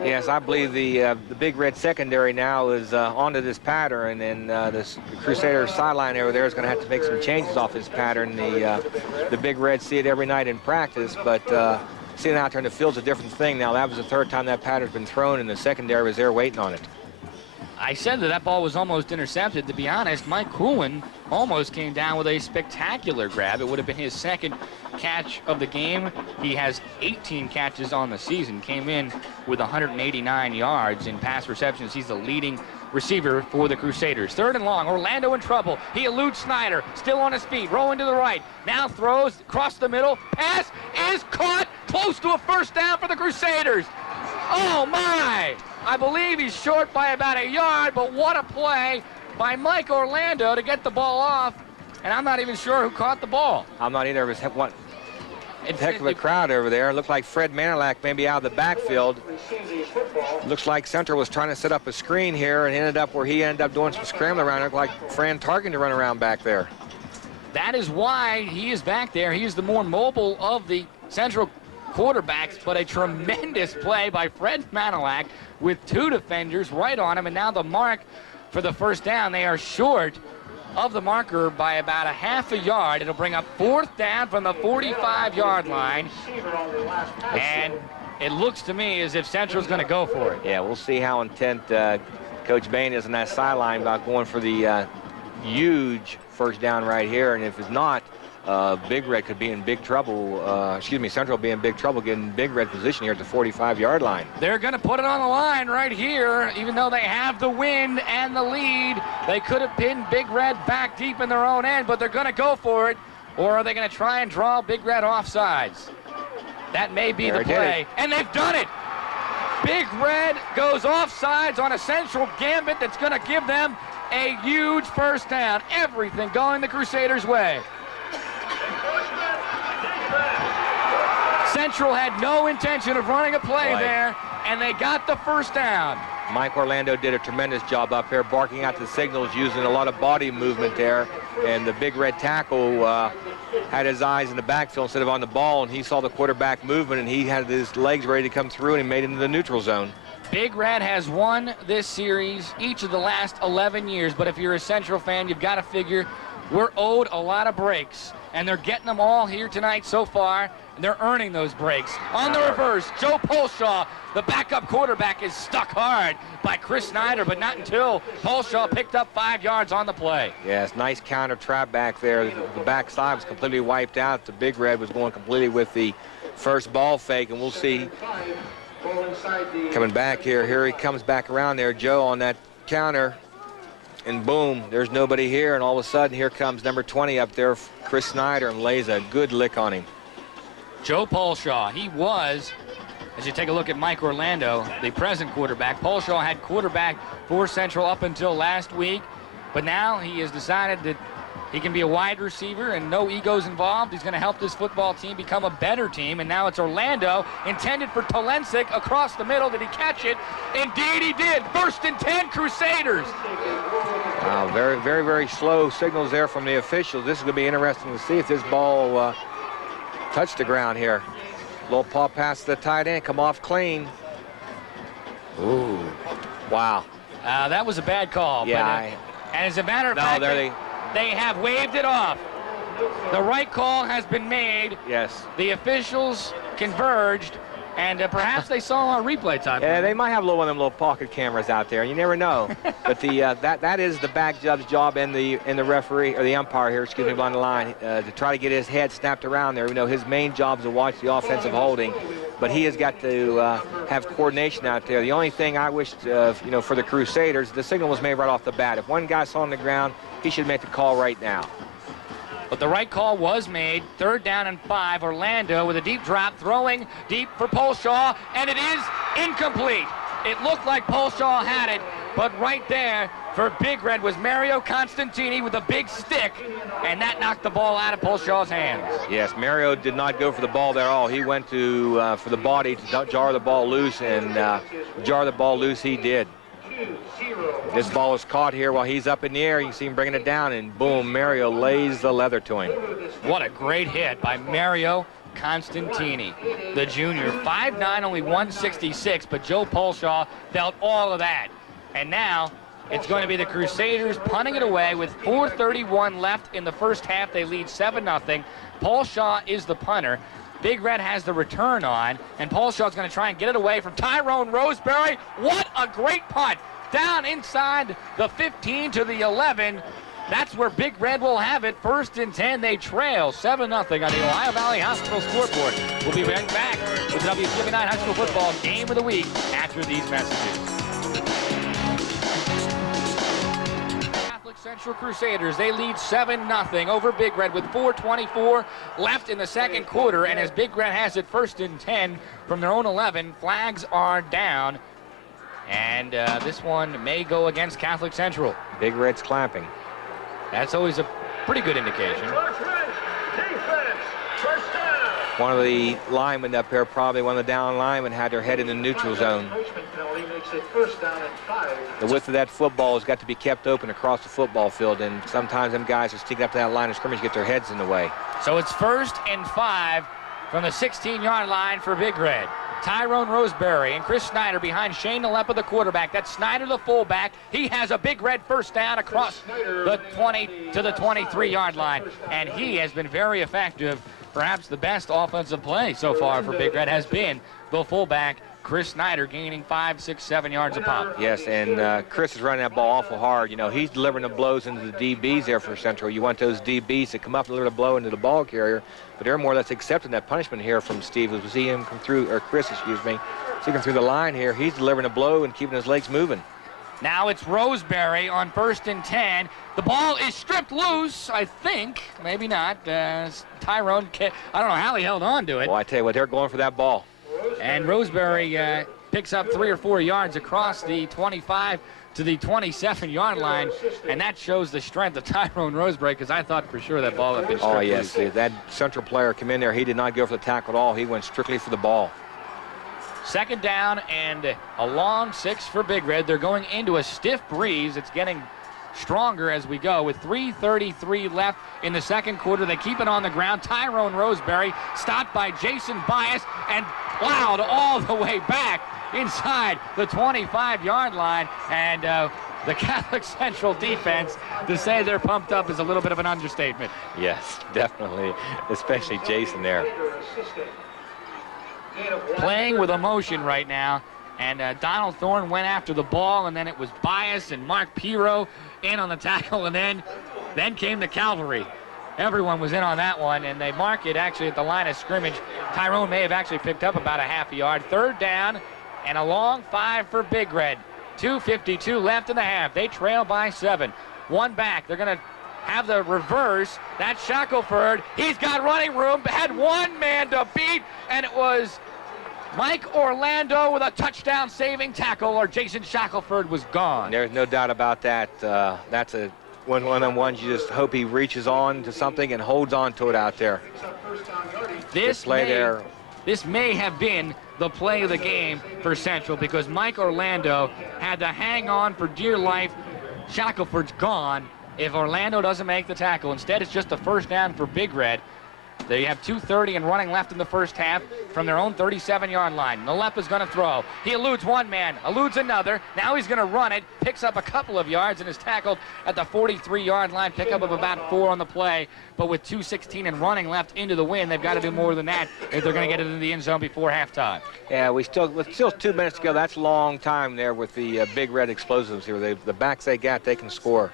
Yes, I believe the Big Red secondary now is onto this pattern, and the Crusader sideline over there is going to have to make some changes off this pattern. The Big Red see it every night in practice, but seeing it out there in the field's a different thing now. That was the 3rd time that pattern's been thrown, and the secondary was there waiting on it. I said that ball was almost intercepted. To be honest, Mike Coolin almost came down with a spectacular grab. It would have been his 2nd catch of the game. He has 18 catches on the season, came in with 189 yards in pass receptions. He's the leading receiver for the Crusaders. 3rd and long, Orlando in trouble. He eludes Snyder, still on his feet, rolling to the right. Now throws across the middle. Pass is caught, close to a first down for the Crusaders. Oh my! I believe he's short by about a yard, but what a play by Mike Orlando to get the ball off. And I'm not even sure who caught the ball. I'm not either. It was heck of a crowd over there. It looked like Fred Manilak maybe out of the backfield. Looks like Central was trying to set up a screen here and ended up where he ended up doing some scrambling around. It looked like Fran Tarkin to run around back there. That is why he is back there. He is the more mobile of the Central quarterbacks, but a tremendous play by Fred Manilak with 2 defenders right on him, and now the mark for the first down. They are short of the marker by about a half a yard. It'll bring up 4th down from the 45-yard line, and it looks to me as if Central's going to go for it. Yeah, we'll see how intent Coach Bain is on that sideline about going for the huge first down right here, and if it's not, Big Red could be in big trouble. Central will be in big trouble getting Big Red position here at the 45-yard line. They're going to put it on the line right here, even though they have the wind and the lead. They could have pinned Big Red back deep in their own end, but they're going to go for it. Or are they going to try and draw Big Red offsides? That may be the play, and they've done it. Big Red goes offsides on a Central gambit that's going to give them a huge first down. Everything going the Crusaders' way. Central had no intention of running a play there, and they got the first down. Mike Orlando did a tremendous job up there, barking out the signals, using a lot of body movement there. And the big red tackle had his eyes in the backfield instead of on the ball, and he saw the quarterback movement, and he had his legs ready to come through, and he made it into the neutral zone. Big Red has won this series each of the last 11 years, but if you're a Central fan, you've got to figure we're owed a lot of breaks, and they're getting them all here tonight so far, and they're earning those breaks. On the reverse, Joe Polshaw, the backup quarterback, is stuck hard by Chris Snyder, but not until Polshaw picked up 5 yards on the play. Yes, nice counter trap back there. The backside was completely wiped out. The Big Red was going completely with the first ball fake, and we'll see coming back here. Here he comes back around there, Joe, on that counter. And boom, there's nobody here, and all of a sudden here comes number 20 up there, Chris Snyder, and lays a good lick on him. Joe Polshaw, he was, as you take a look at Mike Orlando, the present quarterback. Polshaw had quarterback for Central up until last week, but now he has decided that he can be a wide receiver and no egos involved. He's going to help this football team become a better team, and now it's Orlando, intended for Tolensic across the middle. Did he catch it? Indeed he did. 1st and 10, Crusaders. Wow, very, very, very slow signals there from the officials. This is going to be interesting to see if this ball touched the ground here. Little paw pass to the tight end, come off clean. Ooh, wow. That was a bad call. Yeah. And as a matter of fact, they have waved it off. The right call has been made. Yes. The officials converged, and perhaps they saw a replay time. Yeah, they might have one of them little pocket cameras out there. You never know. But the that is the back judge's job, and the referee, or the umpire here, excuse me, on the line, to try to get his head snapped around there. You know, his main job is to watch the offensive holding, but he has got to have coordination out there. The only thing I wished, you know, for the Crusaders, the signal was made right off the bat. If one guy saw on the ground, he should make the call right now. But the right call was made. 3rd down and 5. Orlando with a deep drop, throwing deep for Polshaw, and it is incomplete. It looked like Polshaw had it, but right there for Big Red was Mario Constantini with a big stick, and that knocked the ball out of Polshaw's hands. Yes, Mario did not go for the ball there at all. He went to for the body to jar the ball loose, and jar the ball loose he did. This ball is caught here while he's up in the air. You can see him bringing it down, and boom, Mario lays the leather to him. What a great hit by Mario Constantini, the junior. 5'9", only 166, but Joe Polshaw felt all of that. And now it's going to be the Crusaders punting it away with 4:31 left in the first half. They lead 7-0. Polshaw is the punter. Big Red has the return on, and Polshaw's going to try and get it away from Tyrone Roseberry. What a great punt. Down inside the 15 to the 11. That's where Big Red will have it. 1st and 10. They trail 7-0 on the Ohio Valley Hospital scoreboard. We'll be right back with the WTOV High School Football Game of the Week after these messages. Central Crusaders, they lead 7-0 over Big Red with 4:24 left in the second quarter, and as Big Red has it 1st and 10 from their own 11, flags are down, and this one may go against Catholic Central. Big Red's clapping. That's always a pretty good indication. One of the linemen up there, probably one of the down linemen, had their head in the neutral zone. The width of that football has got to be kept open across the football field, and sometimes them guys are sticking up to that line of scrimmage, get their heads in the way. So it's 1st and 5 from the 16-yard line for Big Red. Tyrone Roseberry and Chris Snyder behind Shane Nalepa, the quarterback. That's Snyder, the fullback. He has a Big Red first down across the 20 to the 23-yard line, and he has been very effective. Perhaps the best offensive play so far for Big Red has been the fullback, Chris Snyder, gaining 5, 6, 7 yards a pop. Yes, and Chris is running that ball awful hard. You know, he's delivering the blows into the DBs there for Central. You want those DBs to come up and deliver the blow into the ball carrier, but they're more or less accepting that punishment here from Steve. As we see him come through, or Chris, excuse me, see him through the line here. He's delivering a blow and keeping his legs moving. Now it's Roseberry on 1st and 10. The ball is stripped loose, I think. Maybe not. Tyrone, I don't know how he held on to it. Well, I tell you what, they're going for that ball. And Roseberry picks up 3 or 4 yards across the 25 to the 27-yard line, and that shows the strength of Tyrone Roseberry, because I thought for sure that ball had been stripped. Oh, yes. That central player came in there. He did not go for the tackle at all. He went strictly for the ball. Second down and a long 6 for Big Red. They're going into a stiff breeze. It's getting stronger as we go. With 3:33 left in the second quarter, they keep it on the ground. Tyrone Roseberry stopped by Jason Bias and plowed all the way back inside the 25-yard line. And the Catholic Central defense, to say they're pumped up is a little bit of an understatement. Yes, definitely, especially Jason there. Playing with emotion right now. And Donald Thorne went after the ball, and then it was Bias and Mark Piro in on the tackle, and then came the cavalry. Everyone was in on that one, and they mark it actually at the line of scrimmage. Tyrone may have actually picked up about a half a yard. Third down and a long 5 for Big Red. 2:52 left in the half. They trail by 7. One back. They're going to have the reverse. That's Shackelford. He's got running room. Had one man to beat, and it was Mike Orlando with a touchdown saving tackle, or Jason Shackelford was gone. There's no doubt about that. That's a one-on-one. You just hope he reaches on to something and holds on to it out there. This may have been the play of the game for Central, because Mike Orlando had to hang on for dear life. Shackelford's gone if Orlando doesn't make the tackle. Instead, it's just a first down for Big Red. They have 2:30 and running left in the first half from their own 37-yard line. Nalepa's going to throw. He eludes one man, eludes another. Now he's going to run it, picks up a couple of yards, and is tackled at the 43-yard line. Pickup of about 4 on the play. But with 2:16 and running left into the wind, they've got to do more than that if they're going to get it into the end zone before halftime. Yeah, with still 2 minutes to go. That's a long time there with the Big Red explosives here. The backs they got, they can score.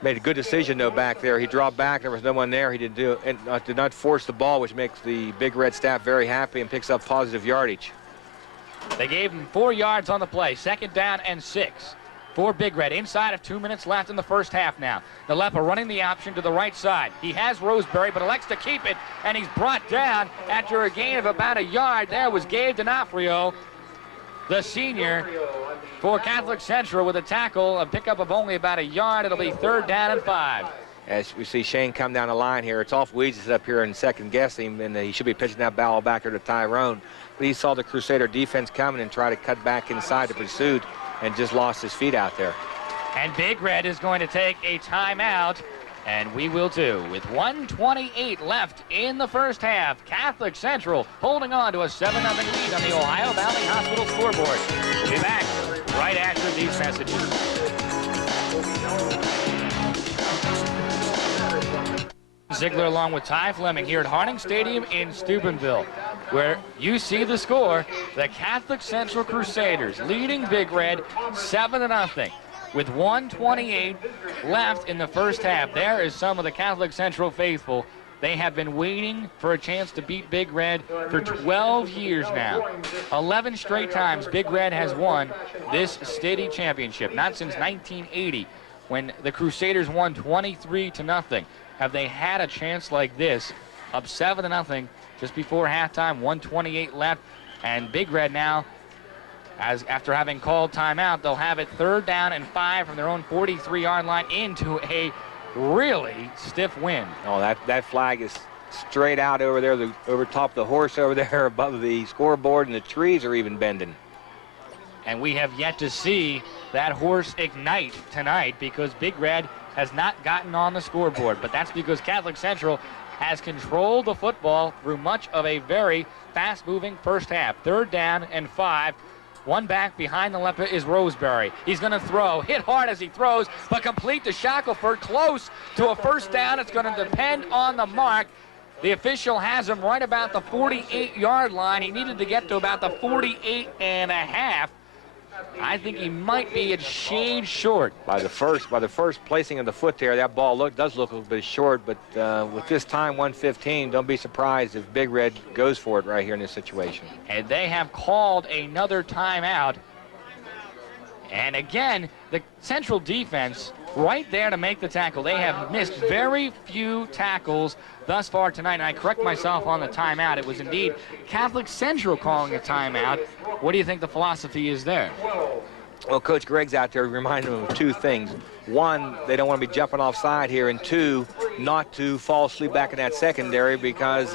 Made a good decision, though, back there. He dropped back. There was no one there. He did not force the ball, which makes the Big Red staff very happy and picks up positive yardage. They gave him 4 yards on the play. Second down and 6 for Big Red. Inside of 2 minutes left in the first half now. Nalepa running the option to the right side. He has Roseberry, but elects to keep it, and he's brought down after a gain of about a yard. There was Gabe D'Onofrio, the senior, for Catholic Central, with a tackle, a pickup of only about a yard. It'll be 3rd down and 5. As we see Shane come down the line here, it's off Weezus up here and second guessing, and he should be pitching that ball back here to Tyrone. But he saw the Crusader defense coming and tried to cut back inside the pursuit and just lost his feet out there. And Big Red is going to take a timeout, and we will too. With 1:28 left in the first half, Catholic Central holding on to a 7-0 lead on the Ohio Valley Hospital scoreboard. We'll be back right after these messages. Ziegler along with Ty Fleming here at Harding Stadium in Steubenville, where you see the score. The Catholic Central Crusaders leading Big Red 7-0. With 1:28 left in the first half. There is some of the Catholic Central faithful. They have been waiting for a chance to beat Big Red for 12 years now. 11 straight times Big Red has won this city championship. Not since 1980, when the Crusaders won 23-0. Have they had a chance like this, up 7-0 just before halftime, 1:28 left, and Big Red now, after having called timeout, they'll have it 3rd down and 5 from their own 43-yard line into a really stiff wind. Oh, that flag is straight out over there, over top of the horse over there above the scoreboard, and the trees are even bending. And we have yet to see that horse ignite tonight, because Big Red has not gotten on the scoreboard. But that's because Catholic Central has controlled the football through much of a very fast-moving first half. 3rd down and 5. One back behind the Nalepa is Roseberry. He's going to throw, hit hard as he throws, but complete to Shackelford, close to a first down. It's going to depend on the mark. The official has him right about the 48-yard line. He needed to get to about the 48.5. I think he might be a shade short. By the first placing of the foot there, that ball does look a little bit short, but with this time, 1:15, don't be surprised if Big Red goes for it right here in this situation. And they have called another timeout. And again, the Central defense right there to make the tackle. They have missed very few tackles thus far tonight. And I correct myself on the timeout. It was indeed Catholic Central calling a timeout. What do you think the philosophy is there? Well, Coach Gregg's out there reminding them of two things. One, they don't want to be jumping offside here, and two, not to fall asleep back in that secondary, because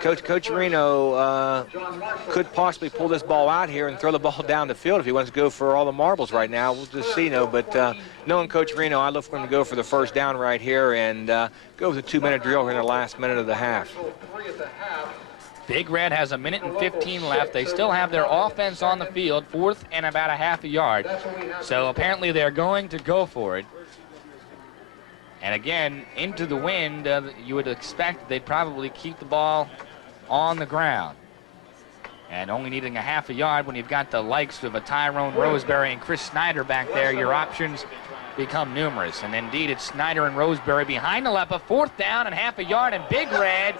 Coach Reno could possibly pull this ball out here and throw the ball down the field if he wants to go for all the marbles right now. We'll just see, but knowing Coach Reno, I look for him to go for the first down right here and go with a 2-minute drill in the last minute of the half. Big Red has 1:15 left. They still have their offense on the field, 4th and about a half a yard. So apparently they're going to go for it. And again, into the wind, you would expect they'd probably keep the ball on the ground. And only needing a half a yard when you've got the likes of a Tyrone Roseberry and Chris Snyder back there, your options become numerous. And indeed, it's Snyder and Roseberry behind Nalepa, 4th down and half a yard, and Big Red,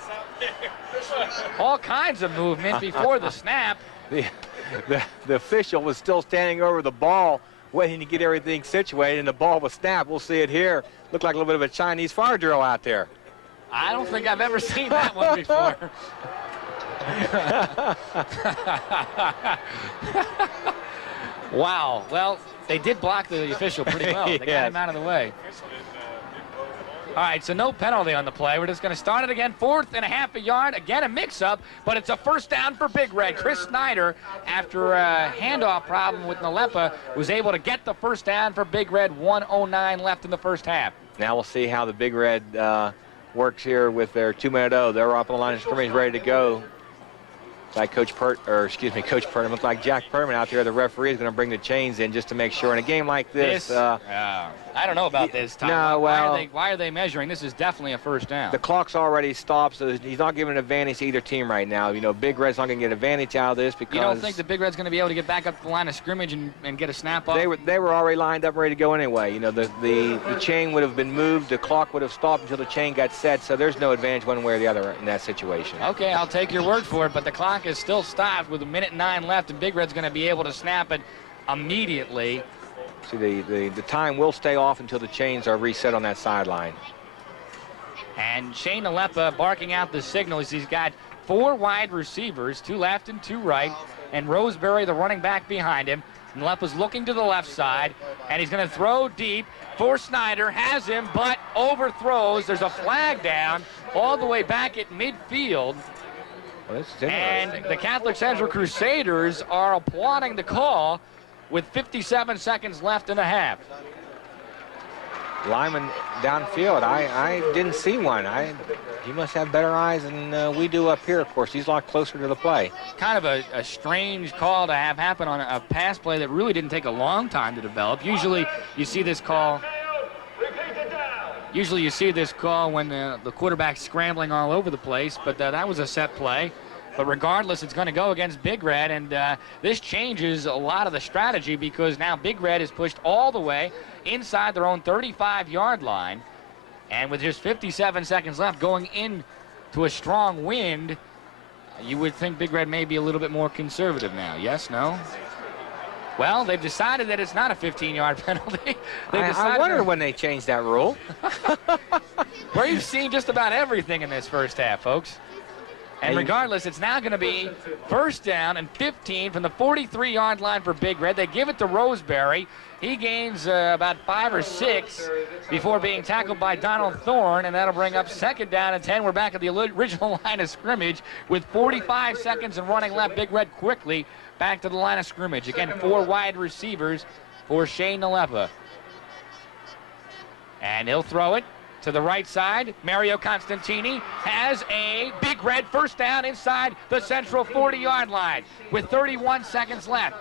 all kinds of movement before the snap. The official was still standing over the ball, waiting to get everything situated, and the ball was snapped. We'll see it here. Looked like a little bit of a Chinese fire drill out there. I don't think I've ever seen that one before. Wow. Well, they did block the official pretty well. They got him out of the way. All right, so no penalty on the play. We're just going to start it again. 4th and a half a yard. Again, a mix-up, but it's a first down for Big Red. Chris Snyder, after a handoff problem with Nalepa, was able to get the first down for Big Red. 1:09 left in the first half. Now we'll see how the Big Red works here with their 2-minute O. They're up on the line of scrimmage, ready to go. Like Coach Perman, looks like Jack Perman out there. The referee is going to bring the chains in just to make sure. In a game like this, I don't know about this, Tom. No, well, why are they measuring? This is definitely a first down. The clock's already stopped, so he's not giving an advantage to either team right now. You know, Big Red's not going to get advantage out of this because you don't think the Big Red's going to be able to get back up to the line of scrimmage and get a snap off? They were already lined up, ready to go anyway. You know, the chain would have been moved, the clock would have stopped until the chain got set, so there's no advantage one way or the other in that situation. Okay, I'll take your word for it, but the clock is still stopped with 1:09 left, and Big Red's going to be able to snap it immediately. See, the time will stay off until the chains are reset on that sideline. And Shane Nalepa barking out the signals. He's got 4 wide receivers, 2 left and 2 right, and Roseberry, the running back, behind him. Nalepa's looking to the left side, and he's going to throw deep for Snyder. Has him, but overthrows. There's a flag down all the way back at midfield. And the Catholic Central Crusaders are applauding the call with 57 seconds left in the half. Lyman downfield, I didn't see one. He must have better eyes than we do up here, of course. He's a lot closer to the play. Kind of a strange call to have happen on a pass play that really didn't take a long time to develop. Usually you see this call. Usually you see this call when the quarterback's scrambling all over the place, but that was a set play. But regardless, it's going to go against Big Red, and this changes a lot of the strategy because now Big Red is pushed all the way inside their own 35-yard line. And with just 57 seconds left going into a strong wind, you would think Big Red may be a little bit more conservative now. Yes, no? Well, they've decided that it's not a 15-yard penalty. I wonder when they changed that rule. We've seen just about everything in this first half, folks. And regardless, it's now going to be first down and 15 from the 43-yard line for Big Red. They give it to Roseberry. He gains about 5 or 6 before being tackled by Donald Thorne, and that'll bring up second down and 10. We're back at the original line of scrimmage with 45 seconds and running left. Big Red quickly back to the line of scrimmage. Again, 4 wide receivers for Shane Nalepa. And he'll throw it to the right side. Mario Constantini has a Big Red first down inside the Central 40-yard line with 31 seconds left.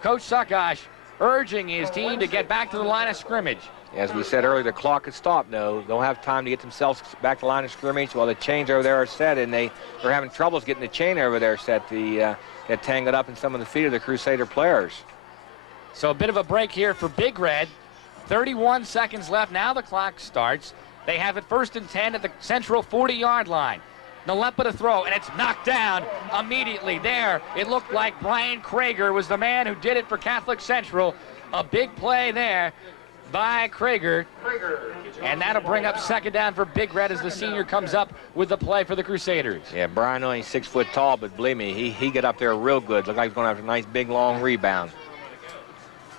Coach Suckosh urging his team to get back to the line of scrimmage. As we said earlier, the clock has stopped. No, they'll have time to get themselves back to the line of scrimmage while the chains over there are set, and they're having troubles getting the chain over there set. Get tangled up in some of the feet of the Crusader players. So a bit of a break here for Big Red. 31 seconds left. Now the clock starts. They have it first and 10 at the Central 40-yard line. Nalepa to throw, and it's knocked down immediately. There, it looked like Brian Krager was the man who did it for Catholic Central. A big play there by Krager, and that'll bring up second down for Big Red as the senior comes up with the play for the Crusaders. Yeah, Brian only 6 foot tall, but believe me, he got up there real good. Looked like he's going to have a nice big long rebound.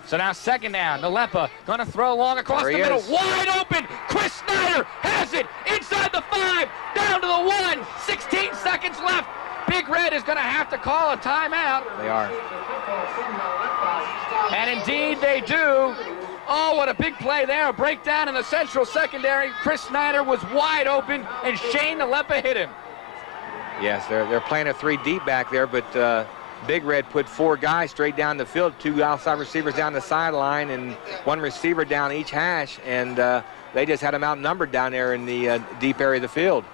So now second down, Nalepa going to throw long across the middle, wide open. Chris Snyder has it inside the 5, down to the 1, 16 seconds left. Big Red is going to have to call a timeout. They are. And indeed they do. Oh, what a big play there. A breakdown in the Central secondary. Chris Snyder was wide open, and Shane Nalepa hit him. Yes, they're playing a 3 deep back there, but Big Red put 4 guys straight down the field, 2 outside receivers down the sideline, and 1 receiver down each hash, and they just had them outnumbered down there in the deep area of the field.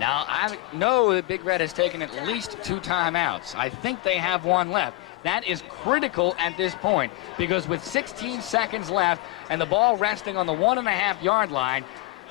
Now, I know that Big Red has taken at least 2 timeouts. I think they have 1 left. That is critical at this point, because with 16 seconds left and the ball resting on the 1.5-yard line,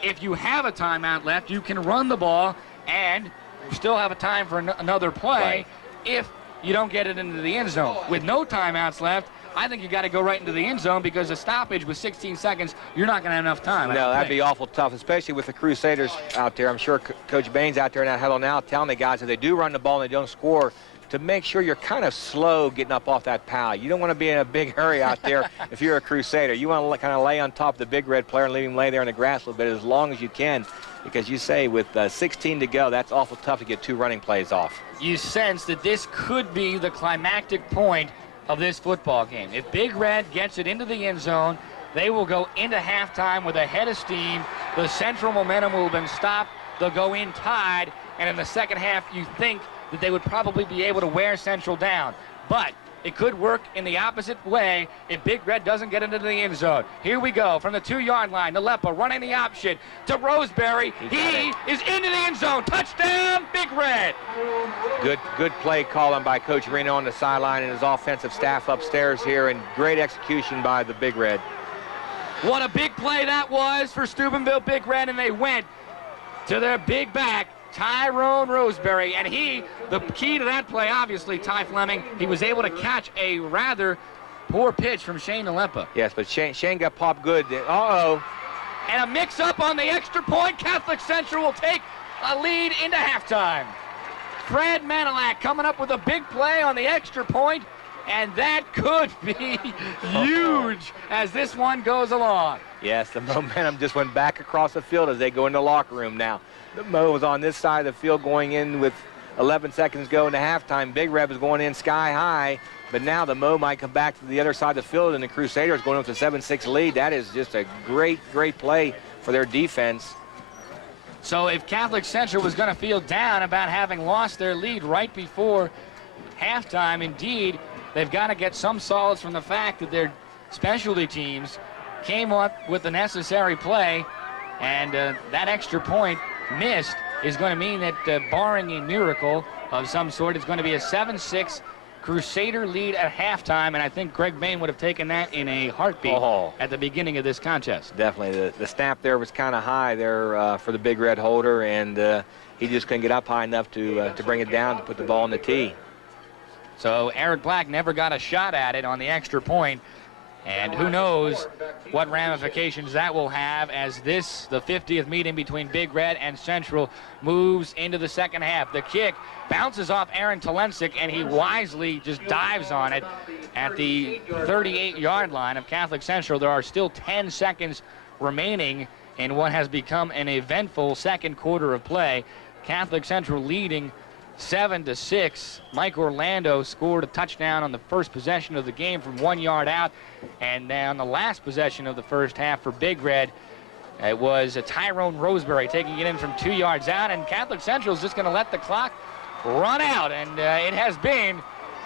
if you have a timeout left, you can run the ball and still have a time for another play. Right. If you don't get it into the end zone. With no timeouts left, I think you got to go right into the end zone, because a stoppage with 16 seconds, you're not going to have enough time. No, that'd be awful tough, especially with the Crusaders out there. I'm sure Coach Bain's out there in that huddle now telling the guys if they do run the ball and they don't score, to make sure you're kind of slow getting up off that pile. You don't want to be in a big hurry out there if you're a Crusader. You want to kind of lay on top of the Big Red player and leave him lay there in the grass a little bit as long as you can, because you say with 16 to go, that's awful tough to get 2 running plays off. You sense that this could be the climactic point of this football game. If Big Red gets it into the end zone, they will go into halftime with a head of steam. The Central momentum will have been stopped. They'll go in tied, and in the second half, you think that they would probably be able to wear Central down. But it could work in the opposite way if Big Red doesn't get into the end zone. Here we go from the 2-yard line. Nalepa running the option to Roseberry. He is into the end zone. Touchdown, Big Red. Good play calling by Coach Reno on the sideline and his offensive staff upstairs here, and great execution by the Big Red. What a big play that was for Steubenville Big Red, and they went to their big back, Tyrone Roseberry, and the key to that play, obviously, Ty Fleming, he was able to catch a rather poor pitch from Shane Nalepa. Yes, but Shane got popped good. Uh-oh. And a mix-up on the extra point. Catholic Central will take a lead into halftime. Fred Manilak coming up with a big play on the extra point, and that could be huge as this one goes along. Yes, the momentum just went back across the field as they go into the locker room now. The Mo was on this side of the field going in with 11 seconds go into halftime. Big Red was going in sky high, but now the Mo might come back to the other side of the field, and the Crusaders going up with a 7-6 lead. That is just a great play for their defense. So if Catholic Central was going to feel down about having lost their lead right before halftime, indeed, they've got to get some solace from the fact that their specialty teams came up with the necessary play, and that extra point missed is going to mean that barring a miracle of some sort, it's going to be a 7-6 Crusader lead at halftime, and I think Greg Bain would have taken that in a heartbeat at the beginning of this contest. Definitely. The snap there was kind of high there for the Big Red holder, and he just couldn't get up high enough to bring it down to put the ball in the tee. So Eric Black never got a shot at it on the extra point. And who knows what ramifications that will have as this, the 50th meeting between Big Red and Central, moves into the second half. The kick bounces off Aaron Talensik, and he wisely just dives on it at the 38-yard line of Catholic Central. There are still 10 seconds remaining in what has become an eventful second quarter of play. Catholic Central leading 7-6. Mike Orlando scored a touchdown on the first possession of the game from 1 yard out, and then on the last possession of the first half for Big Red, it was Tyrone Roseberry taking it in from 2 yards out, and Catholic Central is just going to let the clock run out, and it has been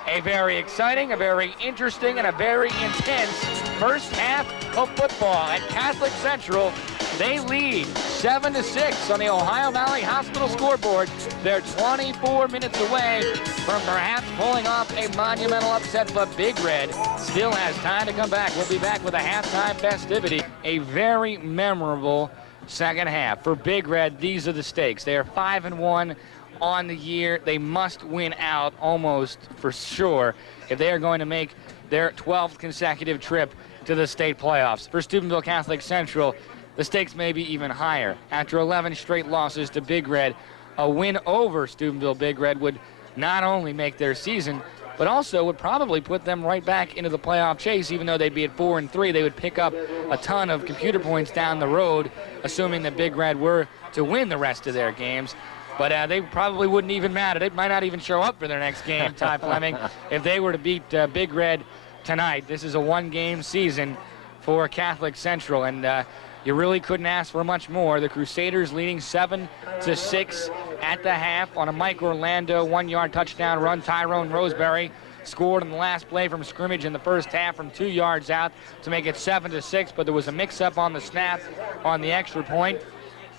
a very exciting, a very interesting, and a very intense first half of football. At Catholic Central, they lead 7-6 on the Ohio Valley Hospital scoreboard. They're 24 minutes away from perhaps pulling off a monumental upset, but Big Red still has time to come back. We'll be back with a halftime festivity, a very memorable second half. For Big Red, these are the stakes. They are 5-1 on the year. They must win out almost for sure if they are going to make their 12th consecutive trip to the state playoffs. For Steubenville Catholic Central, the stakes may be even higher. After 11 straight losses to Big Red, a win over Steubenville Big Red would not only make their season, but also would probably put them right back into the playoff chase. Even though they'd be at 4-3, they would pick up a ton of computer points down the road, assuming that Big Red were to win the rest of their games. But they probably wouldn't even matter. They might not even show up for their next game, Ty Fleming, if they were to beat Big Red tonight. This is a one-game season for Catholic Central, and you really couldn't ask for much more. The Crusaders leading 7-6 at the half on a Mike Orlando 1-yard touchdown run. Tyrone Roseberry scored in the last play from scrimmage in the first half from 2 yards out to make it 7-6, but there was a mix-up on the snap on the extra point,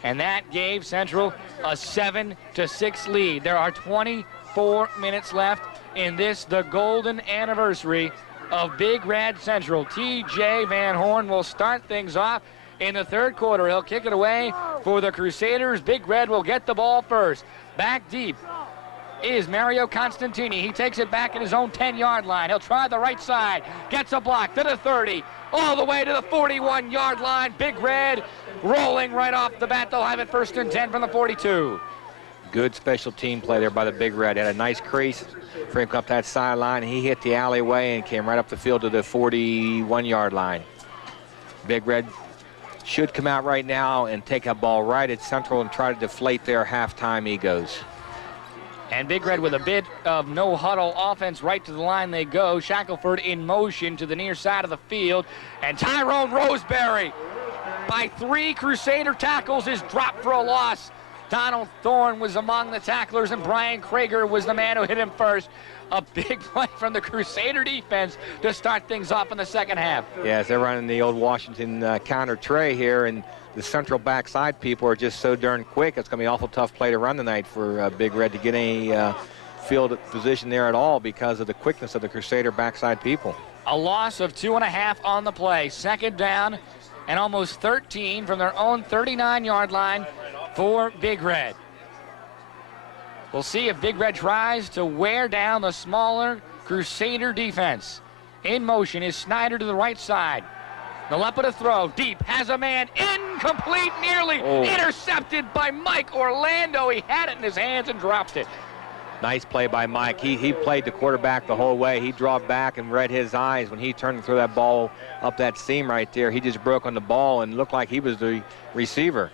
and that gave Central a 7-6 lead. There are 24 minutes left in this, the golden anniversary of Big Red Central. T.J. Van Horn will start things off in the third quarter. He'll kick it away for the Crusaders. Big Red will get the ball first. Back deep is Mario Constantini. He takes it back in his own 10-yard line. He'll try the right side. Gets a block to the 30. All the way to the 41-yard line. Big Red rolling right off the bat. They'll have it 1st and 10 from the 42. Good special team play there by the Big Red. Had a nice crease, framed up that sideline. He hit the alleyway and came right up the field to the 41-yard line. Big Red should come out right now and take a ball right at Central and try to deflate their halftime egos. And Big Red with a bit of no-huddle offense. Right to the line they go. Shackelford in motion to the near side of the field. And Tyrone Roseberry, by 3 Crusader tackles, is dropped for a loss. Donald Thorne was among the tacklers, and Brian Krager was the man who hit him first. A big play from the Crusader defense to start things off in the second half. Yes, they're running the old Washington counter tray here, and the Central backside people are just so darn quick. It's going to be an awful tough play to run tonight for Big Red to get any field position there at all because of the quickness of the Crusader backside people. A loss of 2.5 on the play. Second down and almost 13 from their own 39-yard line for Big Red. We'll see if Big Red tries to wear down the smaller Crusader defense. In motion is Snyder to the right side. Nalepa to throw, deep, has a man, incomplete, nearly intercepted by Mike Orlando. He had it in his hands and dropped it. Nice play by Mike. He played the quarterback the whole way. He dropped back and read his eyes when he turned and threw that ball up that seam right there. He just broke on the ball and looked like he was the receiver.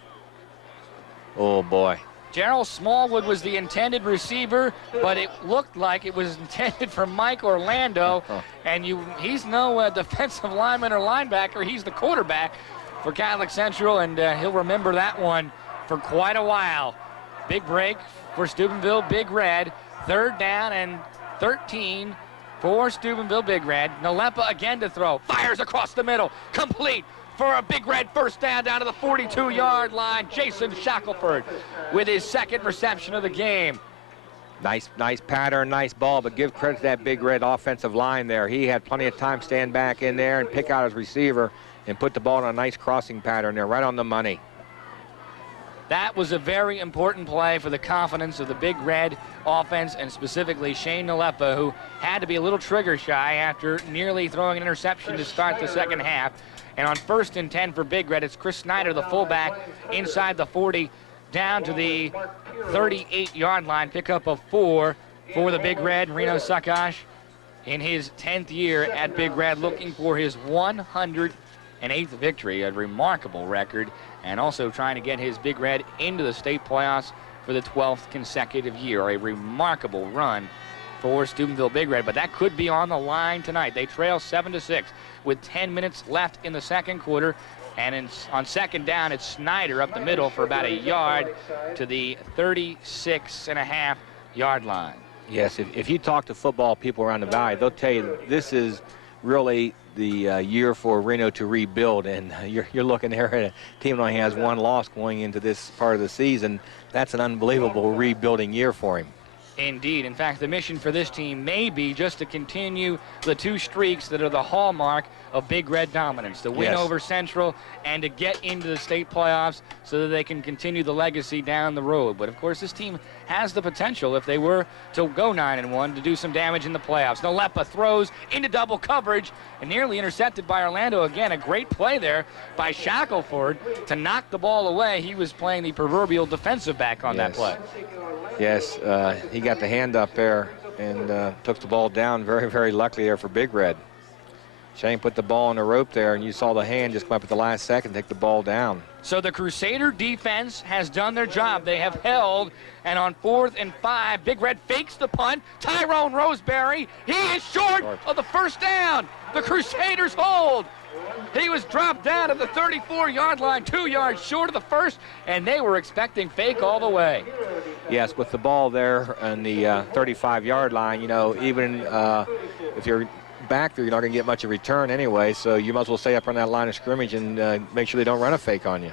Oh, boy. Gerald Smallwood was the intended receiver, but it looked like it was intended for Mike Orlando. And he's no defensive lineman or linebacker. He's the quarterback for Catholic Central, and he'll remember that one for quite a while. Big break for Steubenville Big Red. 3rd down and 13 for Steubenville Big Red. Nalepa again to throw. Fires across the middle. Complete for a Big Red first down to the 42-yard line. Jason Shackelford with his 2nd reception of the game. Nice pattern, nice ball, but give credit to that Big Red offensive line there. He had plenty of time to stand back in there and pick out his receiver and put the ball in a nice crossing pattern there, right on the money. That was a very important play for the confidence of the Big Red offense, and specifically Shane Nalepa, who had to be a little trigger shy after nearly throwing an interception to start the second half. And on 1st and 10 for Big Red, it's Chris Snyder, the fullback, inside the 40, down to the 38-yard line. Pickup of 4 for the Big Red. Reno Suckosh in his 10th year at Big Red, looking for his 108th victory, a remarkable record, and also trying to get his Big Red into the state playoffs for the 12th consecutive year. A remarkable run for Steubenville Big Red, but that could be on the line tonight. They trail 7-6 with 10 minutes left in the second quarter, and on 2nd down, it's Snyder up the middle for about a yard to the 36.5-yard line. Yes, if you talk to football people around the valley, they'll tell you this is really the year for Reno to rebuild, and you're looking there at a team that only has 1 loss going into this part of the season. That's an unbelievable rebuilding year for him. Indeed. In fact, the mission for this team may be just to continue the 2 streaks that are the hallmark of Big Red dominance, the win over Central and to get into the state playoffs so that they can continue the legacy down the road. But, of course, this team has the potential, if they were to go 9-1, to do some damage in the playoffs. Nalepa throws into double coverage and nearly intercepted by Orlando. Again, a great play there by Shackelford to knock the ball away. He was playing the proverbial defensive back on that play. Yes, he got the hand up there and took the ball down very, very luckily there for Big Red. Shane put the ball on the rope there, and you saw the hand just come up at the last second, take the ball down. So the Crusader defense has done their job. They have held, and on 4th and 5, Big Red fakes the punt. Tyrone Roseberry, he is short of the first down. The Crusaders hold. He was dropped down at the 34-yard line, 2 yards short of the first, and they were expecting fake all the way. Yes, with the ball there on the 35-yard line, you know, even if you're back there, you're not going to get much of a return anyway, so you might as well stay up on that line of scrimmage and make sure they don't run a fake on you.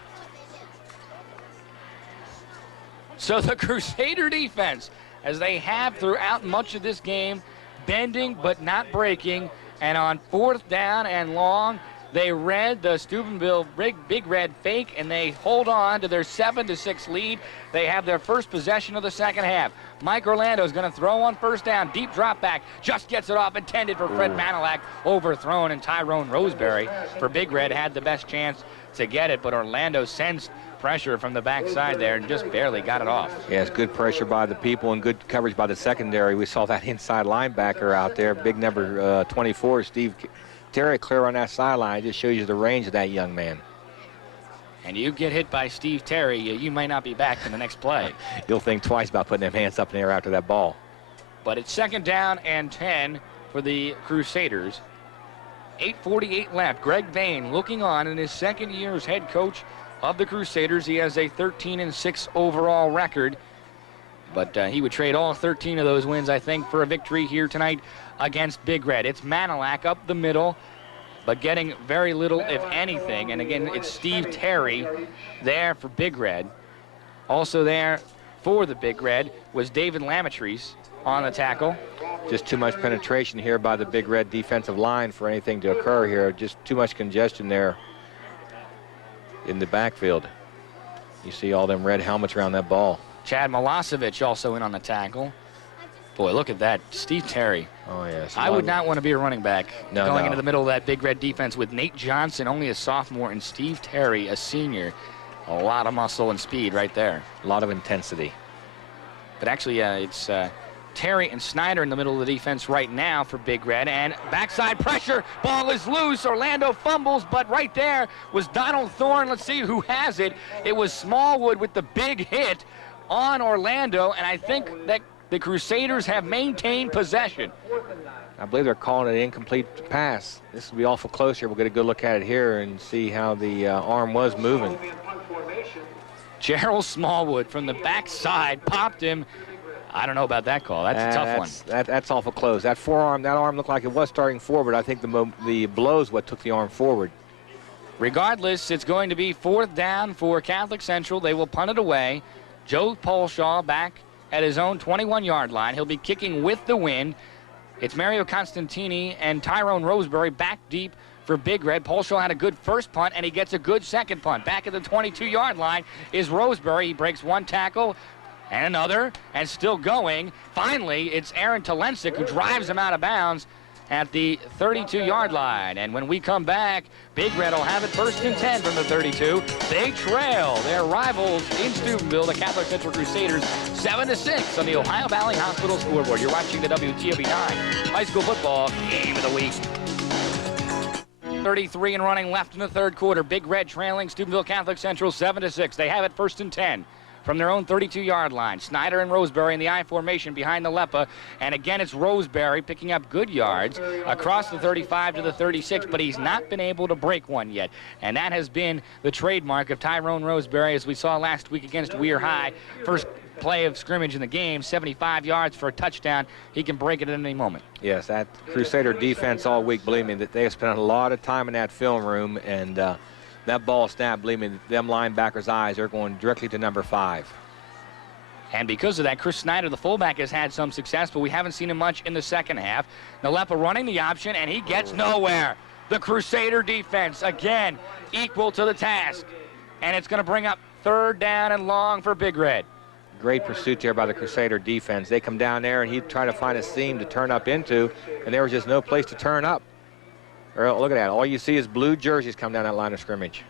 So the Crusader defense, as they have throughout much of this game, bending but not breaking, and on 4th down and long, they read the Steubenville Big Red fake, and they hold on to their 7-6 lead. They have their first possession of the second half. Mike Orlando is going to throw on 1st down. Deep drop back. Just gets it off. Intended for Fred Manilak. Overthrown, and Tyrone Roseberry for Big Red had the best chance to get it, but Orlando sensed pressure from the backside there and just barely got it off. Yes, good pressure by the people and good coverage by the secondary. We saw that inside linebacker out there, big number 24, Steve Terry, clear on that sideline. It just shows you the range of that young man. And you get hit by Steve Terry, you might not be back in the next play. You'll think twice about putting them hands up in the air after that ball. But it's 2nd down and 10 for the Crusaders. 8:48 left. Greg Vane looking on in his 2nd year as head coach of the Crusaders. He has a 13-6 overall record, but he would trade all 13 of those wins, I think, for a victory here tonight against Big Red. It's Manilak up the middle, but getting very little, if anything. And again, it's Steve Terry there for Big Red. Also there for the Big Red was David Lametries on the tackle. Just too much penetration here by the Big Red defensive line for anything to occur here. Just too much congestion there in the backfield. You see all them red helmets around that ball. Chad Milosevic also in on the tackle. Boy, look at that. Steve Terry. Oh, yes. I would not want to be a running back going into the middle of that Big Red defense with Nate Johnson, only a sophomore, and Steve Terry, a senior. A lot of muscle and speed right there. A lot of intensity. But actually, it's Terry and Snyder in the middle of the defense right now for Big Red. And backside pressure. Ball is loose. Orlando fumbles, but right there was Donald Thorne. Let's see who has it. It was Smallwood with the big hit on Orlando, and I think that the Crusaders have maintained possession. I believe they're calling it an incomplete pass. This will be awful close here. We'll get a good look at it here and see how the arm was moving. Gerald Smallwood from the backside popped him. I don't know about that call. That's a tough one. That's awful close. That forearm, that arm looked like it was starting forward. I think the blows what took the arm forward. Regardless, it's going to be 4th down for Catholic Central. They will punt it away. Joe Polshaw back at his own 21-yard line. He'll be kicking with the wind. It's Mario Constantini and Tyrone Roseberry back deep for Big Red. Polshaw had a good first punt, and he gets a good second punt. Back at the 22-yard line is Roseberry. He breaks one tackle and another, and still going. Finally, it's Aaron Talensik who drives him out of bounds at the 32-yard line. And when we come back, Big Red will have it 1st and 10 from the 32. They trail their rivals in Steubenville, the Catholic Central Crusaders, 7-6 on the Ohio Valley Hospital scoreboard. You're watching the WTOV 9 High School Football Game of the Week. 33 and running left in the 3rd quarter. Big Red trailing Steubenville Catholic Central 7-6. They have it 1st and 10. From their own 32-yard line. Snyder and Roseberry in the I formation behind the Lepa. And again, it's Roseberry picking up good yards across the 35 to the 36, but he's not been able to break one yet. And that has been the trademark of Tyrone Roseberry, as we saw last week against Weir High. First play of scrimmage in the game, 75 yards for a touchdown. He can break it at any moment. Yes, that Crusader defense all week, believe me, that they have spent a lot of time in that film room, and that ball snap, believe me, them linebackers' eyes are going directly to number 5. And because of that, Chris Snyder, the fullback, has had some success, but we haven't seen him much in the second half. Nalepa running the option, and he gets nowhere. The Crusader defense, again, equal to the task. And it's going to bring up 3rd down and long for Big Red. Great pursuit there by the Crusader defense. They come down there, and he'd try to find a seam to turn up into, and there was just no place to turn up. Look at that. All you see is blue jerseys come down that line of scrimmage.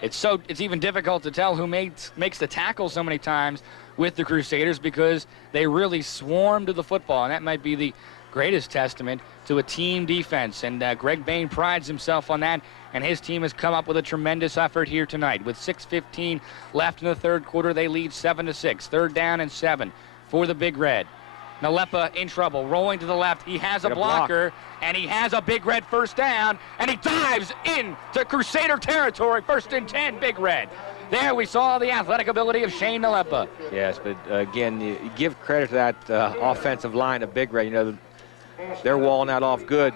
It's even difficult to tell who makes the tackle so many times with the Crusaders because they really swarm to the football, and that might be the greatest testament to a team defense. And Greg Bain prides himself on that, and his team has come up with a tremendous effort here tonight. With 6:15 left in the 3rd quarter, they lead 7-6. 3rd down and 7 for the Big Red. Nalepa in trouble, rolling to the left. He has a blocker, and he has a Big Red 1st down, and he dives into Crusader territory. 1st and 10, Big Red. There we saw the athletic ability of Shane Nalepa. Yes, but again, you give credit to that offensive line of Big Red. You know, they're walling that off good.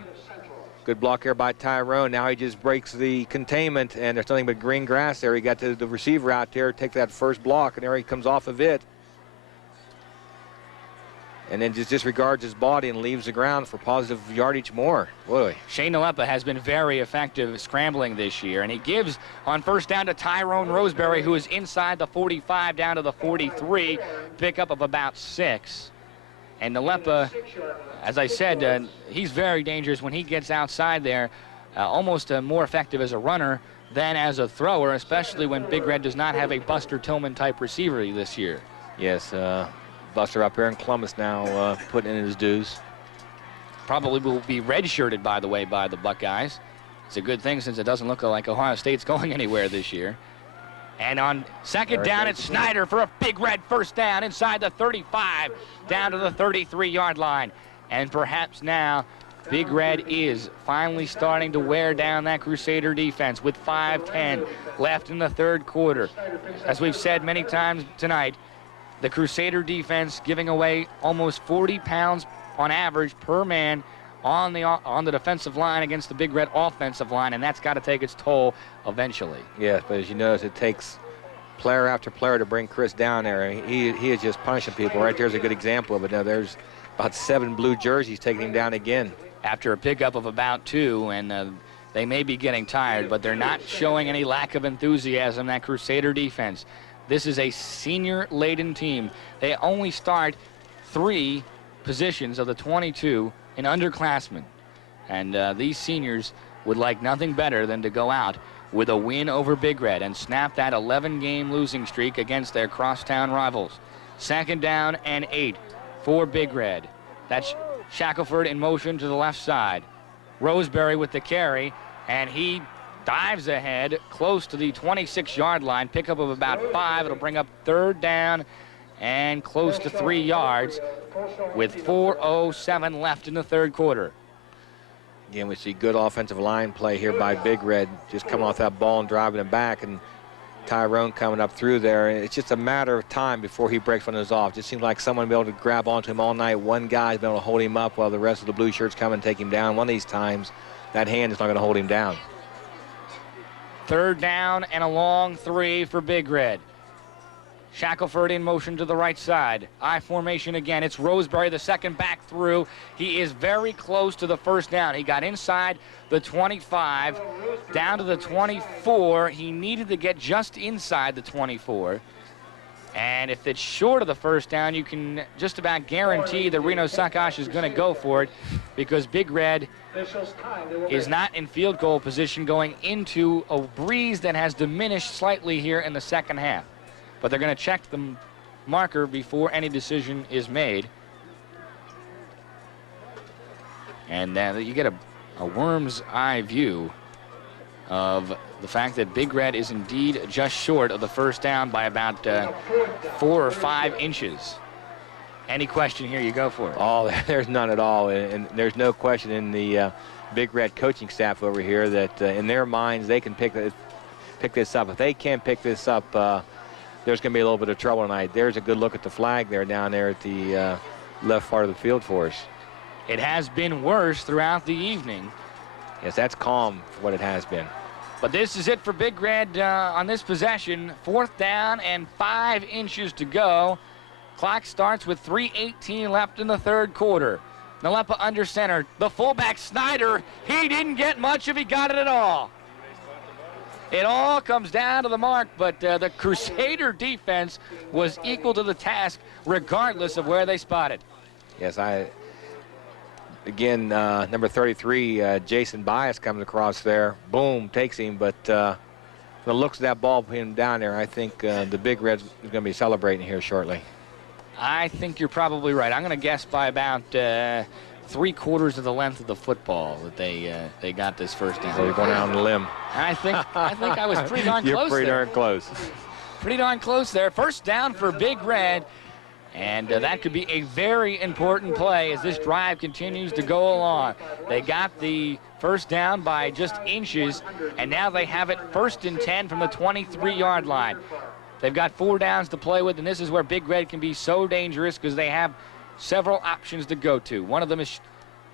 Good block here by Tyrone. Now he just breaks the containment, and there's nothing but green grass there. He got the receiver out there, take that first block, and there he comes off of it. And then just disregards his body and leaves the ground for positive yardage more. Boy. Shane Nalepa has been very effective scrambling this year, and he gives on 1st down to Tyrone Roseberry, who is inside the 45 down to the 43, pickup of about 6. And Nalepa, as I said, he's very dangerous when he gets outside there, almost more effective as a runner than as a thrower, especially when Big Red does not have a Buster Tillman type receiver this year. Yes, Buster up here in Columbus now putting in his dues. Probably will be redshirted, by the way, by the Buckeyes. It's a good thing since it doesn't look like Ohio State's going anywhere this year. And on 2nd down, it's Snyder for a Big Red 1st down inside the 35 down to the 33-yard line. And perhaps now Big Red is finally starting to wear down that Crusader defense with 5:10 left in the 3rd quarter. As we've said many times tonight, the Crusader defense giving away almost 40 pounds on average per man on the defensive line against the Big Red offensive line, and that's got to take its toll eventually. Yes, but as you notice, it takes player after player to bring Chris down there. He is just punishing people. Right there's a good example of it. Now there's about 7 blue jerseys taking him down again. After a pickup of about 2, and they may be getting tired, but they're not showing any lack of enthusiasm, that Crusader defense. This is a senior-laden team. They only start 3 positions of the 22 in underclassmen. And these seniors would like nothing better than to go out with a win over Big Red and snap that 11-game losing streak against their crosstown rivals. 2nd down and 8 for Big Red. That's Shackelford in motion to the left side. Roseberry with the carry, and he dives ahead close to the 26-yard line, pickup of about 5. It'll bring up 3rd down and close to 3 yards with 4:07 left in the 3rd quarter. Again, we see good offensive line play here by Big Red, just coming off that ball and driving it back, and Tyrone coming up through there. It's just a matter of time before he breaks one of those off. Just seems like someone will be able to grab onto him all night. One guy's been able to hold him up while the rest of the blue shirts come and take him down. One of these times, that hand is not going to hold him down. 3rd down and a long 3 for Big Red. Shackelford in motion to the right side. I formation again. It's Roseberry, the 2nd back through. He is very close to the 1st down. He got inside the 25, down to the 24. He needed to get just inside the 24. And if it's short of the 1st down, you can just about guarantee that Reno Sakash is going to go for it, because Big Red is not in field goal position going into a breeze that has diminished slightly here in the 2nd half. But they're going to check the marker before any decision is made. And you get a worm's eye view of the fact that Big Red is indeed just short of the 1st down by about 4 or 5 inches. Any question here, you go for it. Oh, there's none at all. And there's no question in the Big Red coaching staff over here that in their minds they can pick this up. If they can't pick this up, there's going to be a little bit of trouble tonight. There's a good look at the flag there down there at the left part of the field for us. It has been worse throughout the evening. Yes, that's calm for what it has been. But this is it for Big Red on this possession. 4th down and 5 inches to go. Clock starts with 3:18 left in the third quarter. Naleppa under center. The fullback, Snyder, he didn't get much if he got it at all. It all comes down to the mark, but the Crusader defense was equal to the task regardless of where they spotted. Yes, again, number 33, Jason Bias comes across there. Boom, takes him, but the looks of that ball put him down there. I think the Big Reds is going to be celebrating here shortly. I think you're probably right. I'm going to guess by about 3/4 of the length of the football that they got this first down. So you're going out on the limb. I think I was pretty darn close. You're pretty there. darn close. Pretty darn close there. First down for Big Red. And that could be a very important play as this drive continues to go along. They got the first down by just inches, and now they have it 1st and 10 from the 23-yard line. They've got 4 downs to play with, and this is where Big Red can be so dangerous because they have several options to go to. One of them is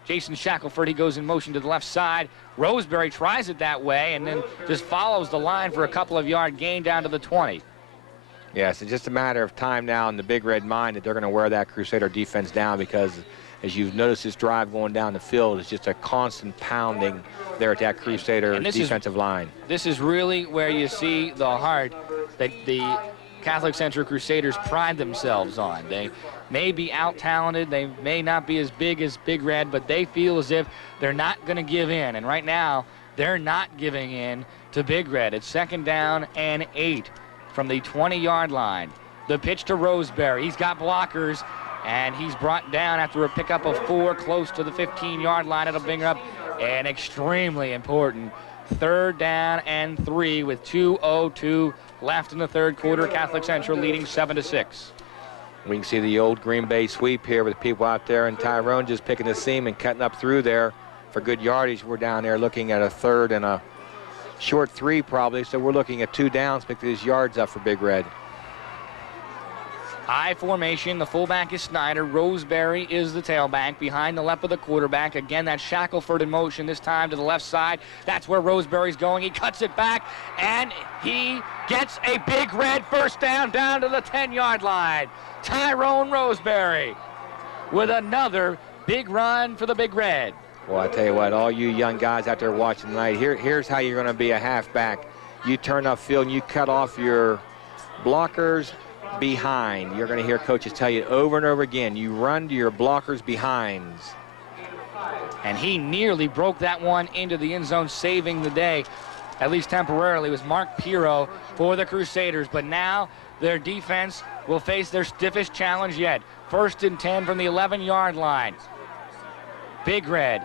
Jason Shackelford. He goes in motion to the left side. Roseberry tries it that way and then just follows the line for a couple of yard gain down to the 20. Yes, it's just a matter of time now in the Big Red mind that they're going to wear that Crusader defense down, because as you've noticed, this drive going down the field is just a constant pounding there at that Crusader defensive line. This is really where you see the heart that the Catholic Central Crusaders pride themselves on. They may be out-talented, they may not be as big as Big Red, but they feel as if they're not going to give in. And right now, they're not giving in to Big Red. It's 2nd down and 8. From the 20-yard line. The pitch to Roseberry. He's got blockers, and he's brought down after a pickup of 4 close to the 15-yard line. It'll bring up an extremely important 3rd down and 3 with 2:02 left in the third quarter. Catholic Central leading 7-6. We can see the old Green Bay sweep here with people out there, and Tyrone just picking the seam and cutting up through there for good yardage. We're down there looking at a 3rd and a short 3 probably, so we're looking at 2 downs, pick these yards up for Big Red. I formation, the fullback is Snyder, Roseberry is the tailback, behind Naleppa the quarterback. Again, that's Shackelford in motion, this time to the left side. That's where Roseberry's going. He cuts it back, and he gets a Big Red first down to the 10-yard line. Tyrone Roseberry with another big run for the Big Red. Well, I tell you what, all you young guys out there watching tonight, here's how you're going to be a halfback. You turn upfield and you cut off your blockers behind. You're going to hear coaches tell you over and over again, you run to your blockers behinds. And he nearly broke that one into the end zone, saving the day, at least temporarily. It was Mark Pirro for the Crusaders, but now their defense will face their stiffest challenge yet. 1st and 10 from the 11-yard line. Big Red.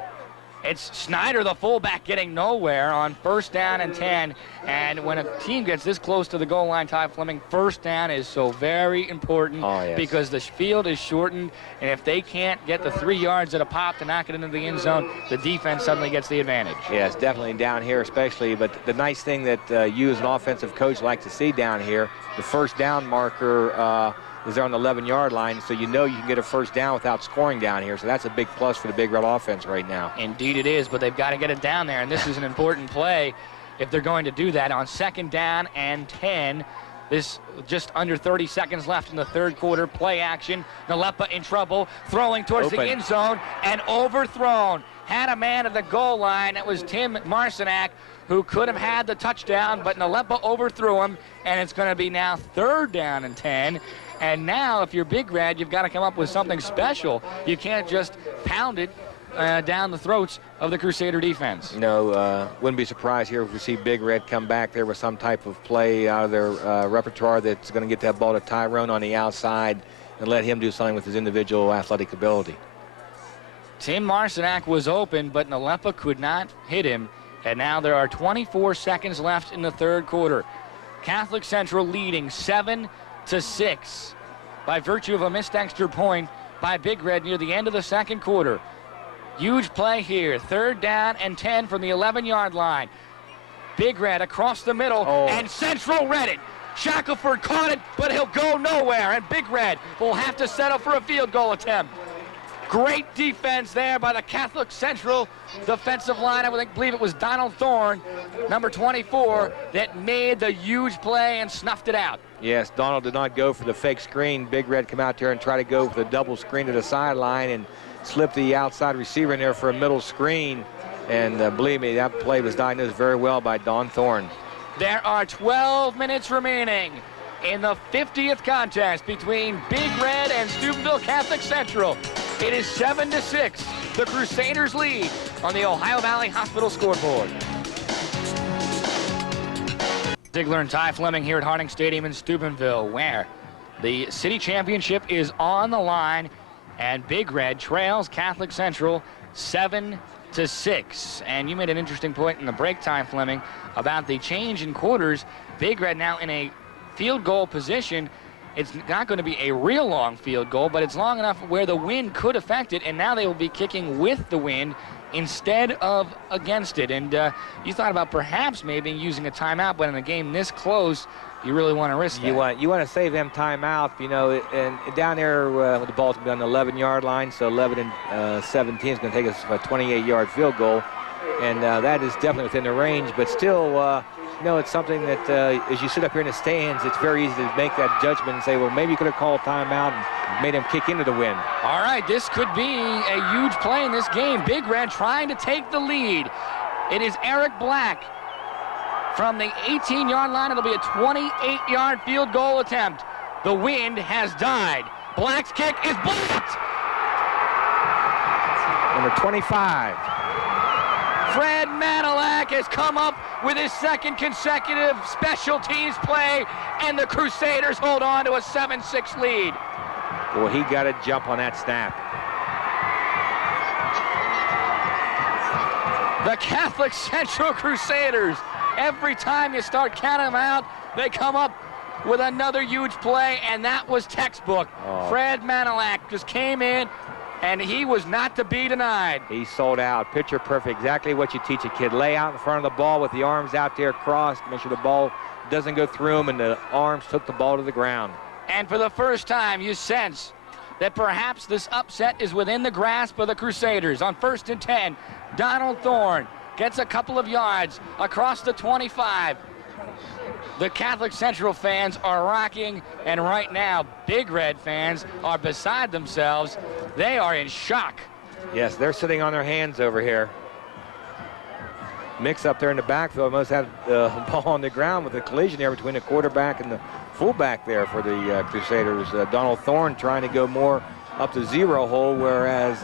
It's Snyder, the fullback, getting nowhere on 1st down and 10. And when a team gets this close to the goal line, Ty Fleming, 1st down is so very important because the field is shortened. And if they can't get the 3 yards at a pop to knock it into the end zone, the defense suddenly gets the advantage. Yes, definitely down here especially. But the nice thing that you as an offensive coach like to see down here, the 1st down marker is there on the 11-yard line, so you know you can get a 1st down without scoring down here. So that's a big plus for the Big Red offense right now. Indeed it is, but they've got to get it down there, and this is an important play if they're going to do that. On 2nd down and 10, this just under 30 seconds left in the third quarter. Play action. Naleppa in trouble, throwing towards the end zone, and overthrown. Had a man at the goal line. That was Tim Marcinak, who could have had the touchdown, but Naleppa overthrew him, and it's going to be now 3rd down and 10. And now, if you're Big Red, you've got to come up with something special. You can't just pound it down the throats of the Crusader defense. No, wouldn't be surprised here if we see Big Red come back there with some type of play out of their repertoire that's going to get that ball to Tyrone on the outside and let him do something with his individual athletic ability. Tim Marcinak was open, but Naleppa could not hit him. And now there are 24 seconds left in the third quarter. Catholic Central leading 7-6 by virtue of a missed extra point by Big Red near the end of the second quarter. Huge play here. 3rd down and 10 from the 11-yard line. Big Red across the middle, and Central read it. Shackelford caught it, but he'll go nowhere, and Big Red will have to settle for a field goal attempt. Great defense there by the Catholic Central defensive line. I believe it was Donald Thorne, number 24, that made the huge play and snuffed it out. Yes, Donald did not go for the fake screen. Big Red come out there and try to go for the double screen to the sideline and slip the outside receiver in there for a middle screen. And believe me, that play was diagnosed very well by Don Thorne. There are 12 minutes remaining in the 50th contest between Big Red and Steubenville Catholic Central. It is 7-6. The Crusaders lead on the Ohio Valley Hospital scoreboard. Ziegler and Ty Fleming here at Harding Stadium in Steubenville, where the city championship is on the line, and Big Red trails Catholic Central 7-6. And you made an interesting point in the break time, Fleming, about the change in quarters. Big Red now in a field goal position. It's not going to be a real long field goal, but it's long enough where the wind could affect it, and now they will be kicking with the wind instead of against it. And you thought about perhaps maybe using a timeout, but in a game this close, you really want to risk that. You want to save them timeout, you know, and down there the ball's going to be on the 11-yard line, so 11 and 17 is going to take us a 28-yard field goal, and that is definitely within the range, but still, you know, it's something that as you sit up here in the stands, it's very easy to make that judgment and say, well, maybe you could have called timeout and made him kick into the wind. All right, this could be a huge play in this game. Big Red trying to take the lead. It is Eric Black from the 18-yard line. It'll be a 28-yard field goal attempt. The wind has died. Black's kick is blocked. Number 25. Fred Manilak has come up with his second consecutive special teams play, and the Crusaders hold on to a 7-6 lead. Well, he got a jump on that snap. The Catholic Central Crusaders, every time you start counting them out, they come up with another huge play, and that was textbook. Oh. Fred Manilak just came in, and he was not to be denied. He sold out. Picture perfect. Exactly what you teach a kid. Lay out in front of the ball with the arms out there crossed. Make sure the ball doesn't go through him, and the arms took the ball to the ground. And for the first time, you sense that perhaps this upset is within the grasp of the Crusaders. On 1st and 10, Donald Thorne gets a couple of yards across the 25. The Catholic Central fans are rocking, and right now, Big Red fans are beside themselves. They are in shock. Yes, they're sitting on their hands over here. Mix up there in the backfield. Almost had the ball on the ground with a collision there between the quarterback and the fullback there for the Crusaders. Donald Thorne trying to go more up the zero hole, whereas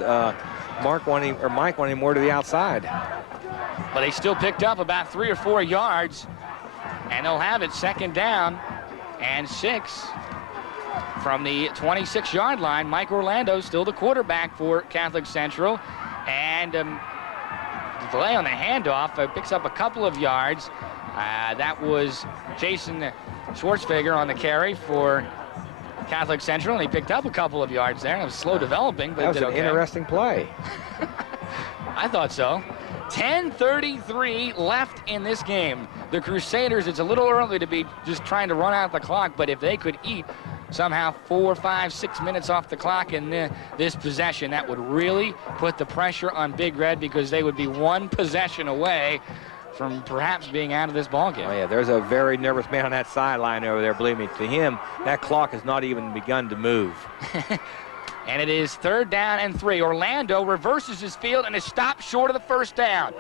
Mike wanting more to the outside. But they still picked up about 3 or 4 yards, and they'll have it 2nd down and 6 from the 26-yard line. Mike Orlando still the quarterback for Catholic Central, and delay on the handoff picks up a couple of yards. That was Jason Schwartzfeger on the carry for Catholic Central, and he picked up a couple of yards there. It was slow developing, but that was an okay. interesting play. I thought so. 10:33 left in this game. The Crusaders, it's a little early to be just trying to run out the clock, but if they could eat somehow 4, 5, 6 minutes off the clock in this possession, that would really put the pressure on Big Red, because they would be one possession away from perhaps being out of this ball game. Oh yeah, there's a very nervous man on that sideline over there. Believe me, to him, that clock has not even begun to move. And it is 3rd down and 3. Orlando reverses his field and is stopped short of the 1st down.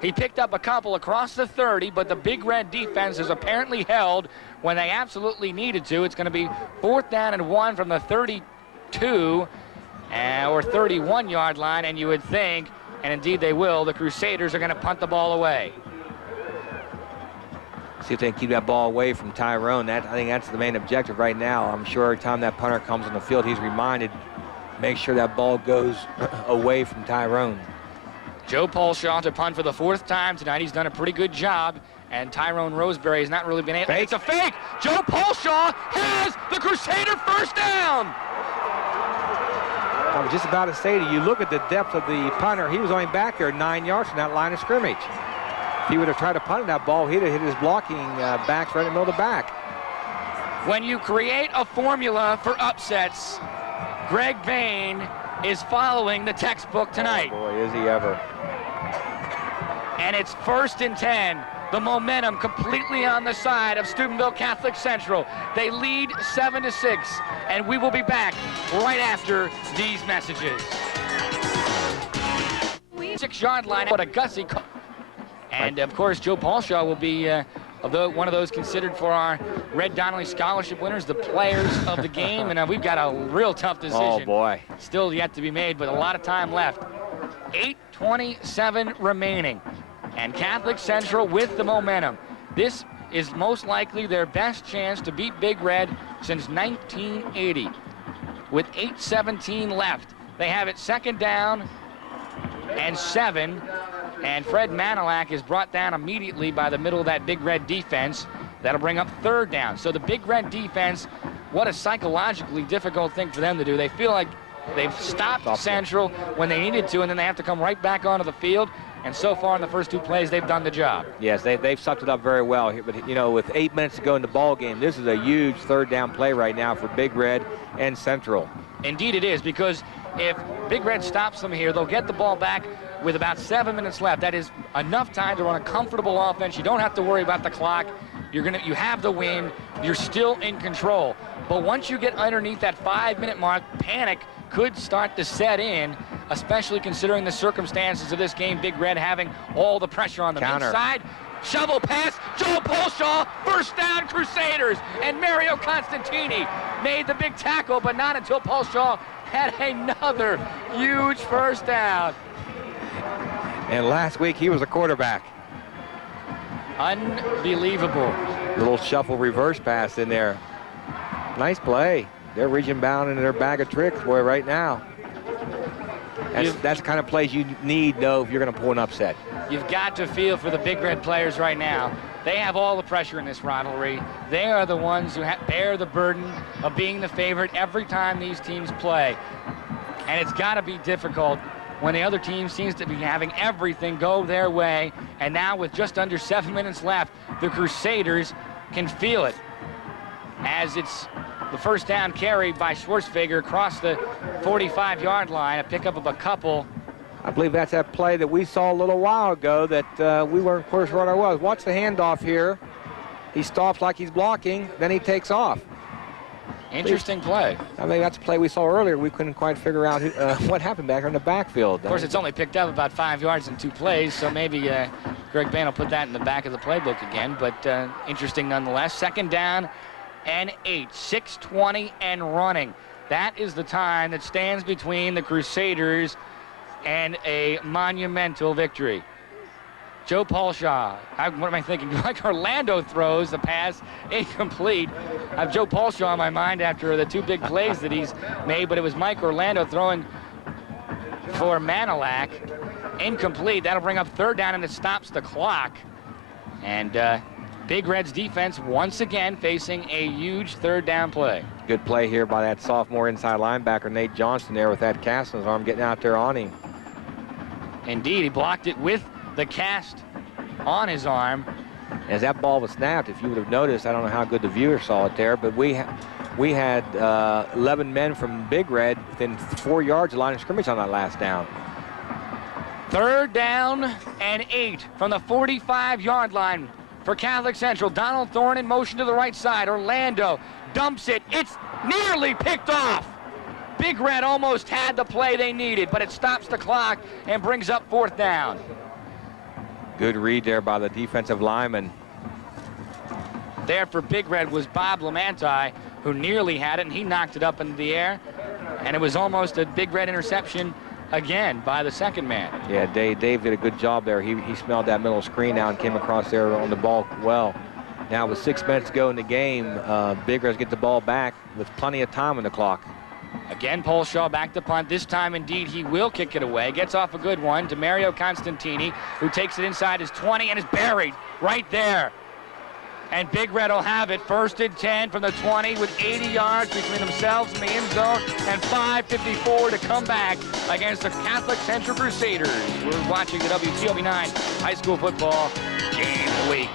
He picked up a couple across the 30, but the Big Red defense is apparently held when they absolutely needed to. It's going to be 4th down and 1 from the 32 or 31-yard line, and you would think, and indeed they will, the Crusaders are going to punt the ball away. See if they can keep that ball away from Tyrone. I think that's the main objective right now. I'm sure every time that punter comes on the field, he's reminded, make sure that ball goes away from Tyrone. Joe Paulshaw to punt for the 4th time tonight. He's done a pretty good job, and Tyrone Roseberry has not really been able. It's a fake. Joe Paulshaw has the Crusader 1st down. I was just about to say to you, look at the depth of the punter. He was only back there 9 yards from that line of scrimmage. If he would have tried to punt that ball, he'd have hit his blocking backs right in the middle of the back. When you create a formula for upsets, Greg Bain is following the textbook tonight. Oh boy, is he ever. And it's 1st and 10. The momentum completely on the side of Steubenville Catholic Central. They lead 7-6, and we will be back right after these messages. 6-yard line, what a gussy call. And of course, Joe Paulshaw will be one of those considered for our Red Donnelly Scholarship winners, the players of the game. And we've got a real tough decision. Oh boy. Still yet to be made, but a lot of time left. 8:27 remaining. And Catholic Central with the momentum. This is most likely their best chance to beat Big Red since 1980. With 8:17 left, they have it 2nd down and 7. And Fred Manilak is brought down immediately by the middle of that Big Red defense. That'll bring up 3rd down. So the Big Red defense, what a psychologically difficult thing for them to do. They feel like they've stopped Central when they needed to, and then they have to come right back onto the field. And so far in the first 2 plays, they've done the job. Yes, they've sucked it up very well here. But, you know, with 8 minutes to go in the ball game, this is a huge 3rd down play right now for Big Red and Central. Indeed it is, because if Big Red stops them here, they'll get the ball back with about 7 minutes left. That is enough time to run a comfortable offense. You don't have to worry about the clock. You have the win. You're still in control. But once you get underneath that 5-minute mark, panic could start to set in, especially considering the circumstances of this game. Big Red having all the pressure on them. Counter. Inside, shovel pass, Joe Paulshaw, 1st down Crusaders, and Mario Constantini made the big tackle, but not until Paulshaw had another huge 1st down. And last week he was a quarterback. Unbelievable. Little shuffle reverse pass in there. Nice play. They're reaching bound into their bag of tricks, boy, right now. That's the kind of plays you need, though, if you're going to pull an upset. You've got to feel for the Big Red players right now. They have all the pressure in this rivalry. They are the ones who bear the burden of being the favorite every time these teams play. And it's got to be difficult when the other team seems to be having everything go their way. And now with just under 7 minutes left, the Crusaders can feel it, as it's the 1st down carry by Schwarzenegger across the 45-yard line, a pickup of a couple. I believe that's that play that we saw a little while ago that we weren't quite sure what it was. Watch the handoff here. He stops like he's blocking, then he takes off. Interesting play. I mean, that's a play we saw earlier. We couldn't quite figure out what happened back there in the backfield. Of course, it's only picked up about 5 yards in 2 plays, so maybe Greg Bain will put that in the back of the playbook again, but interesting nonetheless. 2nd down and 8, 6:20 and running. That is the time that stands between the Crusaders and a monumental victory. Joe Paulshaw, what am I thinking? Like Orlando throws the pass incomplete. I have Joe Paulshaw on my mind after the 2 big plays that he's made, but it was Mike Orlando throwing for Manilak. Incomplete. That'll bring up 3rd down, and it stops the clock. And Big Red's defense once again facing a huge 3rd down play. Good play here by that sophomore inside linebacker, Nate Johnson, there with that cast on his arm, getting out there on him. Indeed, he blocked it with the cast on his arm. As that ball was snapped, if you would have noticed, I don't know how good the viewer saw it there, but we had 11 men from Big Red within 4 yards of line of scrimmage on that last down. 3rd down and 8 from the 45-yard line for Catholic Central. Donald Thorne in motion to the right side. Orlando dumps it. It's nearly picked off. Big Red almost had the play they needed, but it stops the clock and brings up 4th down. Good read there by the defensive lineman. There for Big Red was Bob Lamanti, who nearly had it, and he knocked it up into the air. And it was almost a Big Red interception again by the 2nd man. Yeah, Dave did a good job there. He smelled that middle screen now and came across there on the ball well. Now with 6 minutes to go in the game, Big Red get the ball back with plenty of time on the clock. Again, Paulshaw back to punt. This time, indeed, he will kick it away. Gets off a good one to Mario Constantini, who takes it inside his 20 and is buried right there. And Big Red will have it 1st and 10 from the 20 with 80 yards between themselves and the end zone, and 5:54 to come back against the Catholic Central Crusaders. We're watching the WTOV 9 high school football game of the week.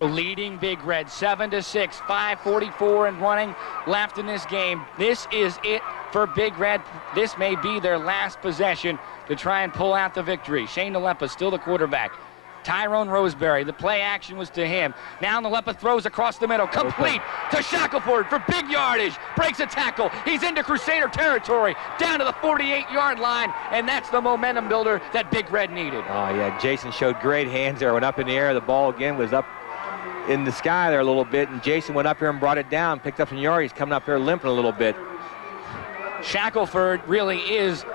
Leading Big Red 7-6, 5:44 and running left in this game. This is it for Big Red. This may be their last possession to try and pull out the victory. Shane Nalepa still the quarterback. Tyrone Roseberry, the play action was to him. Now Nalepa throws across the middle, complete to Shackelford for big yardage. Breaks a tackle. He's into Crusader territory, down to the 48-yard line, and that's the momentum builder that Big Red needed. Oh, yeah, Jason showed great hands there. Went up in the air. The ball again was up in the sky there a little bit, and Jason went up here and brought it down, picked up some yardage. He's coming up here limping a little bit. Shackelford really is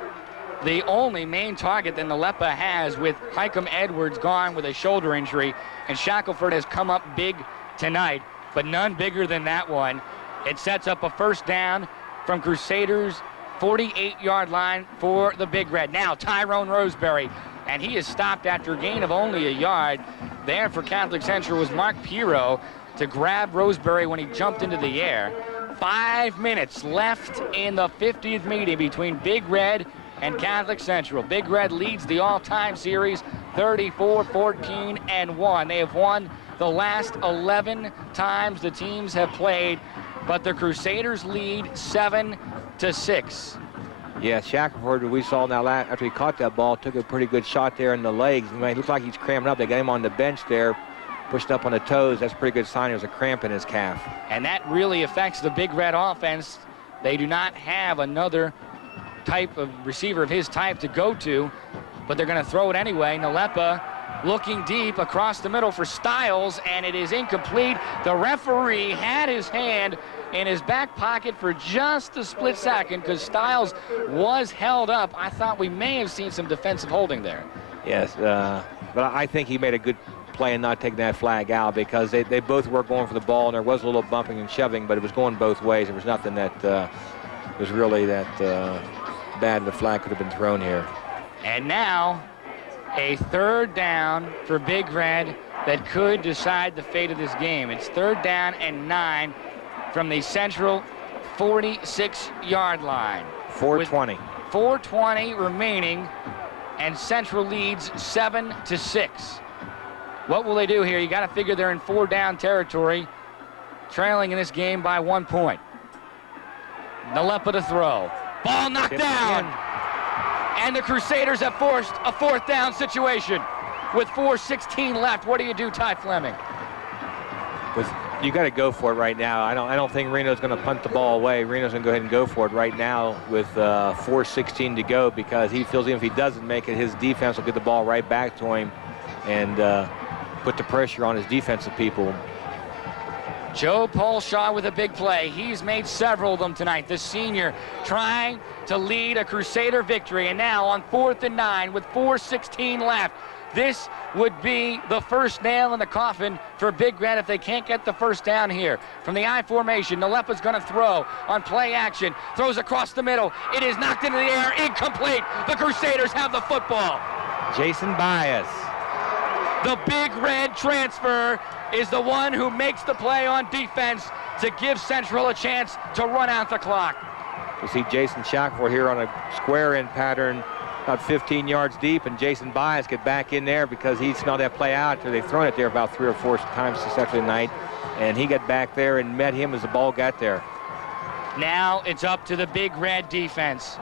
the only main target that Nalepa has, with Hikem Edwards gone with a shoulder injury, and Shackelford has come up big tonight, but none bigger than that one. It sets up a first down from Crusaders' 48-yard line for the Big Red. Now Tyrone Roseberry, and he is stopped after a gain of only a yard. There for Catholic Central was Mark Piro to grab Roseberry when he jumped into the air. 5 minutes left in the 50th meeting between Big Red and Catholic Central. Big Red leads the all-time series 34-14-1. They have won the last 11 times the teams have played, but the Crusaders lead 7-6. Yeah, Shackelford, we saw now after he caught that ball, took a pretty good shot there in the legs. I mean, it looks like he's cramping up. They got him on the bench there, pushed up on the toes. That's a pretty good sign. There's a cramp in his calf. And that really affects the Big Red offense. They do not have another type of receiver of his type to go to, but they're going to throw it anyway. Nalepa looking deep across the middle for Stiles, and it is incomplete. The referee had his hand in his back pocket for just a split second because Stiles was held up. I thought we may have seen some defensive holding there. Yes, but I think he made a good play in not taking that flag out, because they both were going for the ball, and there was a little bumping and shoving, but it was going both ways. There was nothing that was really that bad. The flag could have been thrown here. And now a third down for Big Red that could decide the fate of this game. It's 3rd down and 9 from the Central 46-yard line. 4:20. 4:20 remaining, and Central leads 7-6. What will they do here? You got to figure they're in 4-down territory, trailing in this game by 1 point. Nalepa to throw. Ball knocked down. And the Crusaders have forced a 4th down situation with 4:16 left. What do you do, Ty Fleming? You got to go for it right now. I don't think Reno's going to punt the ball away. Reno's going to go ahead and go for it right now with 4:16 to go, because he feels even if he doesn't make it, his defense will get the ball right back to him and put the pressure on his defensive people. Joe Paulshaw with a big play. He's made several of them tonight. The senior trying to lead a Crusader victory. And now on 4th and 9 with 4:16 left. This would be the first nail in the coffin for Big Red if they can't get the first down here. From the I formation, Nalepa's going to throw on play action. Throws across the middle. It is knocked into the air. Incomplete. The Crusaders have the football. Jason Bias. The Big Red transfer is the one who makes the play on defense to give Central a chance to run out the clock. We see Jason Shackelford here on a square end pattern, about 15 yards deep, and Jason Bias get back in there because he smelled that play out. They've thrown it there about 3 or 4 times successfully tonight, and he got back there and met him as the ball got there. Now it's up to the Big Red defense.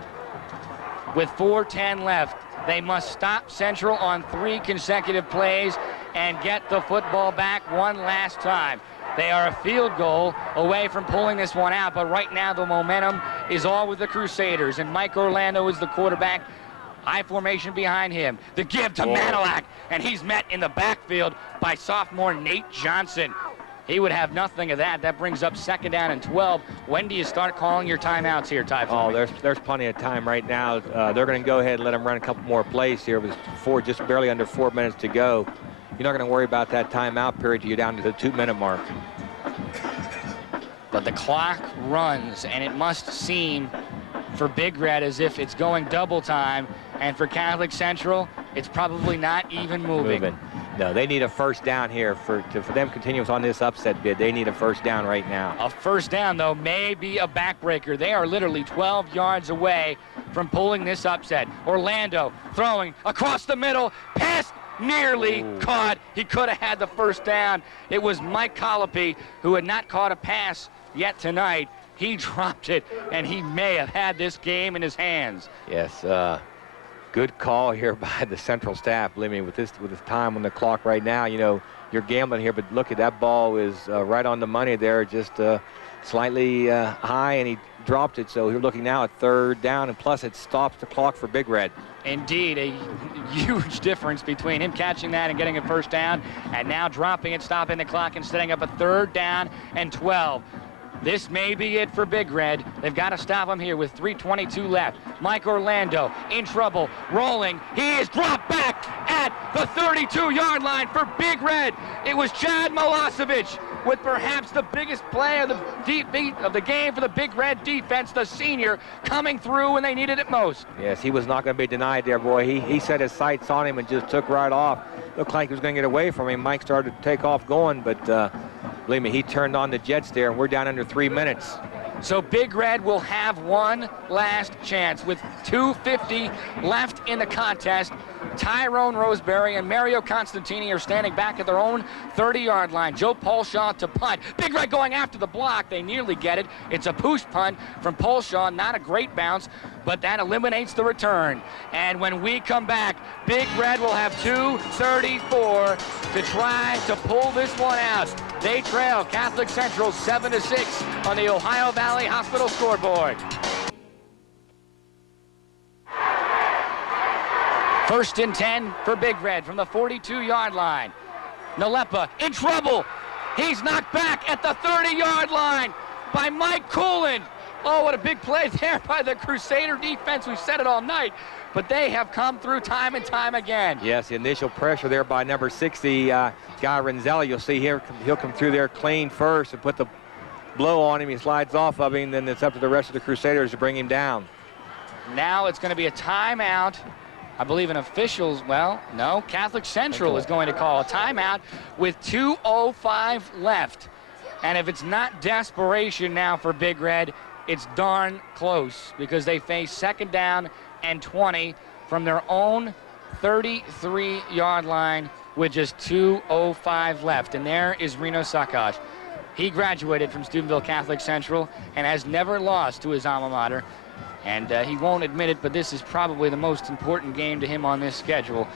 With 4:10 left, they must stop Central on 3 consecutive plays and get the football back one last time. They are a field goal away from pulling this one out, but right now the momentum is all with the Crusaders, and Mike Orlando is the quarterback. I formation behind him. The give to Manilak, and he's met in the backfield by sophomore Nate Johnson. He would have nothing of that. That brings up 2nd down and 12. When do you start calling your timeouts here, Ty Fleming? Oh, there's plenty of time right now. They're going to go ahead and let them run a couple more plays here with just barely under 4 minutes to go. You're not going to worry about that timeout period till you're down to the 2-minute mark. But the clock runs, and it must seem for Big Red as if it's going double time, and for Catholic Central, it's probably not even moving. No, they need a first down here for them continuing on this upset bid. They need a first down right now. A first down, though, may be a backbreaker. They are literally 12 yards away from pulling this upset. Orlando throwing across the middle, pass nearly caught. He could have had the first down. It was Mike Colopy, who had not caught a pass yet tonight. He dropped it, and he may have had this game in his hands. Yes, good call here by the Central staff. Believe me, with this time on the clock right now, you know, you're gambling here, but look at that ball is right on the money there, just slightly high, and he dropped it. So you're looking now at 3rd down, and plus it stops the clock for Big Red. Indeed, a huge difference between him catching that and getting a first down, and now dropping it, stopping the clock, and setting up a 3rd down and 12. This may be it for Big Red. They've got to stop him here with 3:22 left. Mike Orlando in trouble, rolling. He is dropped back at the 32-yard line for Big Red. It was Chad Milosevic with perhaps the biggest play of the game for the Big Red defense, the senior, coming through when they needed it most. Yes, he was not going to be denied there, boy. He set his sights on him and just took right off. Looked like he was going to get away from him. Mike started to take off going, but believe me, he turned on the jets there, and we're down under 3 minutes. So Big Red will have one last chance with 2:50 left in the contest. Tyrone Roseberry and Mario Constantini are standing back at their own 30-yard line. Joe Paulshaw to punt. Big Red going after the block. They nearly get it. It's a push punt from Paulshaw. Not a great bounce, but that eliminates the return. And when we come back, Big Red will have 2:34 to try to pull this one out. They trail Catholic Central 7-6 on the Ohio Valley Hospital scoreboard. 1st and 10 for Big Red from the 42-yard line. Nalepa in trouble. He's knocked back at the 30-yard line by Mike Coolin. Oh, what a big play there by the Crusader defense. We've said it all night, but they have come through time and time again. Yes, the initial pressure there by number 60, Guy Renzelli. You'll see here, he'll come through there clean first and put the blow on him. He slides off of him, then it's up to the rest of the Crusaders to bring him down. Now it's going to be a timeout. I believe an official's, well, no, Catholic Central is going to call a timeout with 2:05 left. And if it's not desperation now for Big Red, it's darn close, because they face 2nd down and 20 from their own 33-yard line with just 2:05 left. And there is Reno Sakash. He graduated from Steubenville Catholic Central and has never lost to his alma mater. And he won't admit it, but this is probably the most important game to him on this schedule.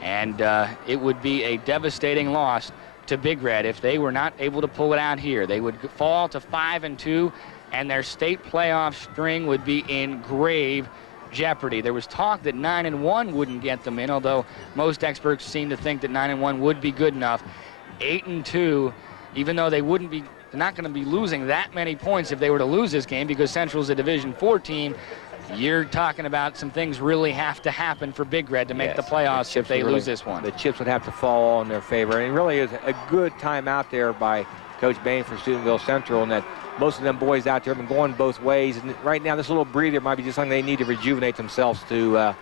And it would be a devastating loss to Big Red if they were not able to pull it out here. They would fall to 5-2, and their state playoff string would be in grave jeopardy. There was talk that 9-1 wouldn't get them in, although most experts seem to think that 9-1 would be good enough. 8-2, even though they wouldn't be, they're not going to be losing that many points if they were to lose this game, because Central's a Division IV team. You're talking about some things really have to happen for Big Red to make the playoffs if they lose this one. The chips would have to fall all in their favor. And it really is a good time out there by Coach Bain for Steubenville Central, and that most of them boys out there have been going both ways. And right now, this little breather might be just something they need to rejuvenate themselves to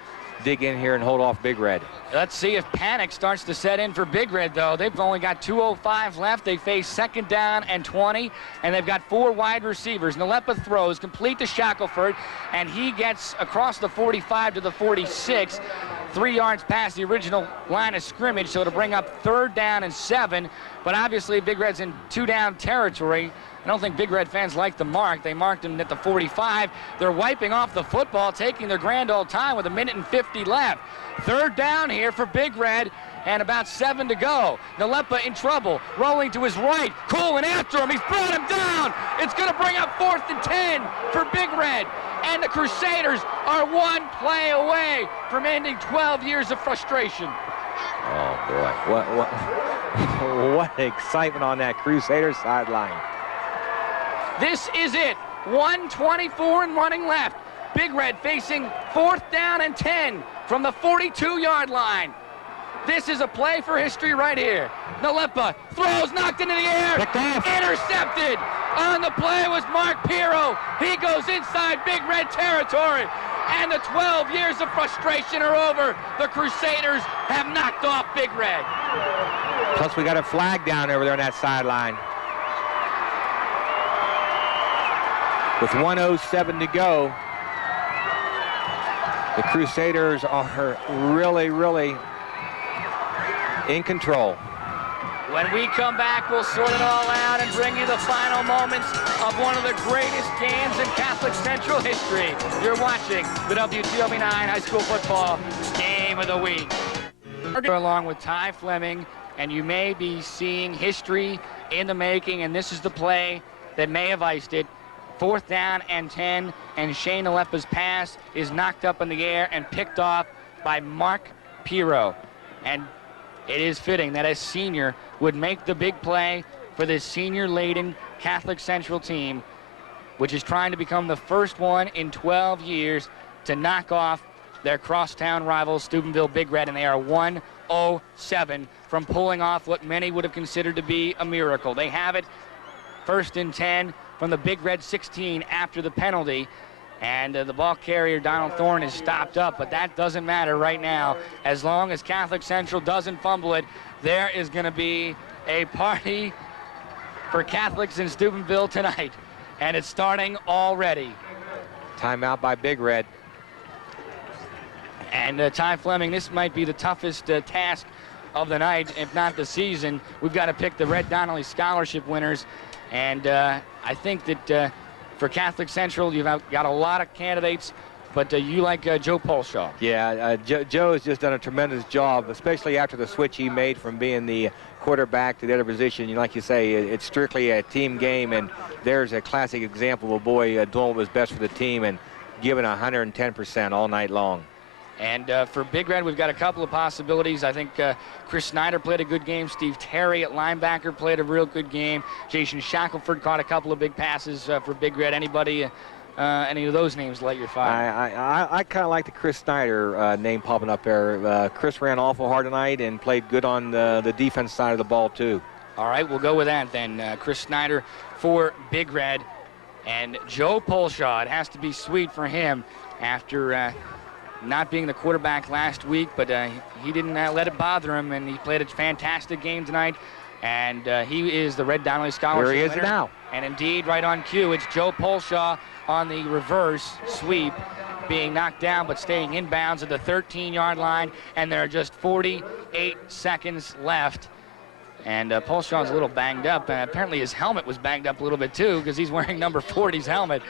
dig in here and hold off Big Red. Let's see if panic starts to set in for Big Red, though. They've only got 2:05 left. They face 2nd down and 20, and they've got 4 wide receivers. Nalepa throws, complete to Shackelford, and he gets across the 45 to the 46, 3 yards past the original line of scrimmage, so to bring up 3rd down and 7. But obviously, Big Red's in 2-down territory. I don't think Big Red fans like the mark. They marked him at the 45. They're wiping off the football, taking their grand old time with 1:50 left. 3rd down here for Big Red, and about 7 to go. Nalepa in trouble, rolling to his right. Coolin after him. He's brought him down. It's going to bring up 4th and 10 for Big Red. And the Crusaders are 1 play away from ending 12 years of frustration. Oh, boy. What excitement on that Crusaders sideline. This is it. 1:24 and running left. Big Red facing 4th down and 10 from the 42-yard line. This is a play for history right here. Nalepa throws, knocked into the air, intercepted. On the play was Mark Pirro. He goes inside Big Red territory, and the 12 years of frustration are over. The Crusaders have knocked off Big Red. Plus, we got a flag down over there on that sideline. With 1:07 to go, the Crusaders are really in control. When we come back, we'll sort it all out and bring you the final moments of one of the greatest games in Catholic Central history. You're watching the WTOV 9 High School Football Game of the Week. Along with Ty Fleming, and you may be seeing history in the making, and this is the play that may have iced it. 4th down and 10, and Shane Alepa's pass is knocked up in the air and picked off by Mark Piro. And it is fitting that a senior would make the big play for this senior-laden Catholic Central team, which is trying to become the first one in 12 years to knock off their crosstown rivals, Steubenville Big Red, and they are 1-0-7 from pulling off what many would have considered to be a miracle. They have it 1st and 10 from the Big Red 16 after the penalty, and the ball carrier, Donald Thorne, is stopped up, but that doesn't matter right now. As long as Catholic Central doesn't fumble it, there is going to be a party for Catholics in Steubenville tonight, and it's starting already. Timeout by Big Red. And Ty Fleming, this might be the toughest task of the night, if not the season. We've got to pick the Red Donnelly Scholarship winners, and I think that for Catholic Central, you've got a lot of candidates, but you like Joe Polshaw. Yeah, Joe has just done a tremendous job, especially after the switch he made from being the quarterback to the other position. Like you say, it's strictly a team game, and there's a classic example of a boy doing what was best for the team and giving 110% all night long. And for Big Red, we've got a couple of possibilities. I think Chris Snyder played a good game. Steve Terry at linebacker played a real good game. Jason Shackelford caught a couple of big passes for Big Red. Anybody, any of those names light your fire? I kind of like the Chris Snyder name popping up there. Chris ran awful hard tonight and played good on the defense side of the ball, too. All right, we'll go with that then. Chris Snyder for Big Red. And Joe Polshaw, it has to be sweet for him after not being the quarterback last week, but he didn't let it bother him, and he played a fantastic game tonight. And he is the Red Donnelly Scholarship winner. Here he is winner. now. And indeed, right on cue, it's Joe Polshaw on the reverse sweep, being knocked down but staying inbounds at the 13-yard line, and there are just 48 seconds left. And Polshaw's a little banged up, and apparently his helmet was banged up a little bit too, because he's wearing number 40's helmet.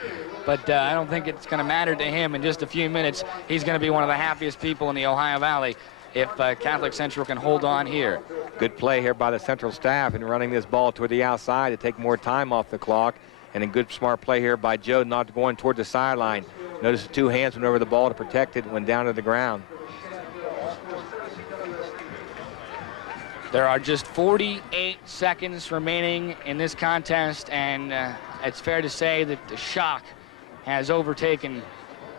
But I don't think it's going to matter to him. In just a few minutes, he's going to be one of the happiest people in the Ohio Valley if Catholic Central can hold on here. Good play here by the Central staff in running this ball toward the outside to take more time off the clock, and a good smart play here by Joe not going toward the sideline. Notice the two hands went over the ball to protect it and went down to the ground. There are just 48 seconds remaining in this contest, and it's fair to say that the shock has overtaken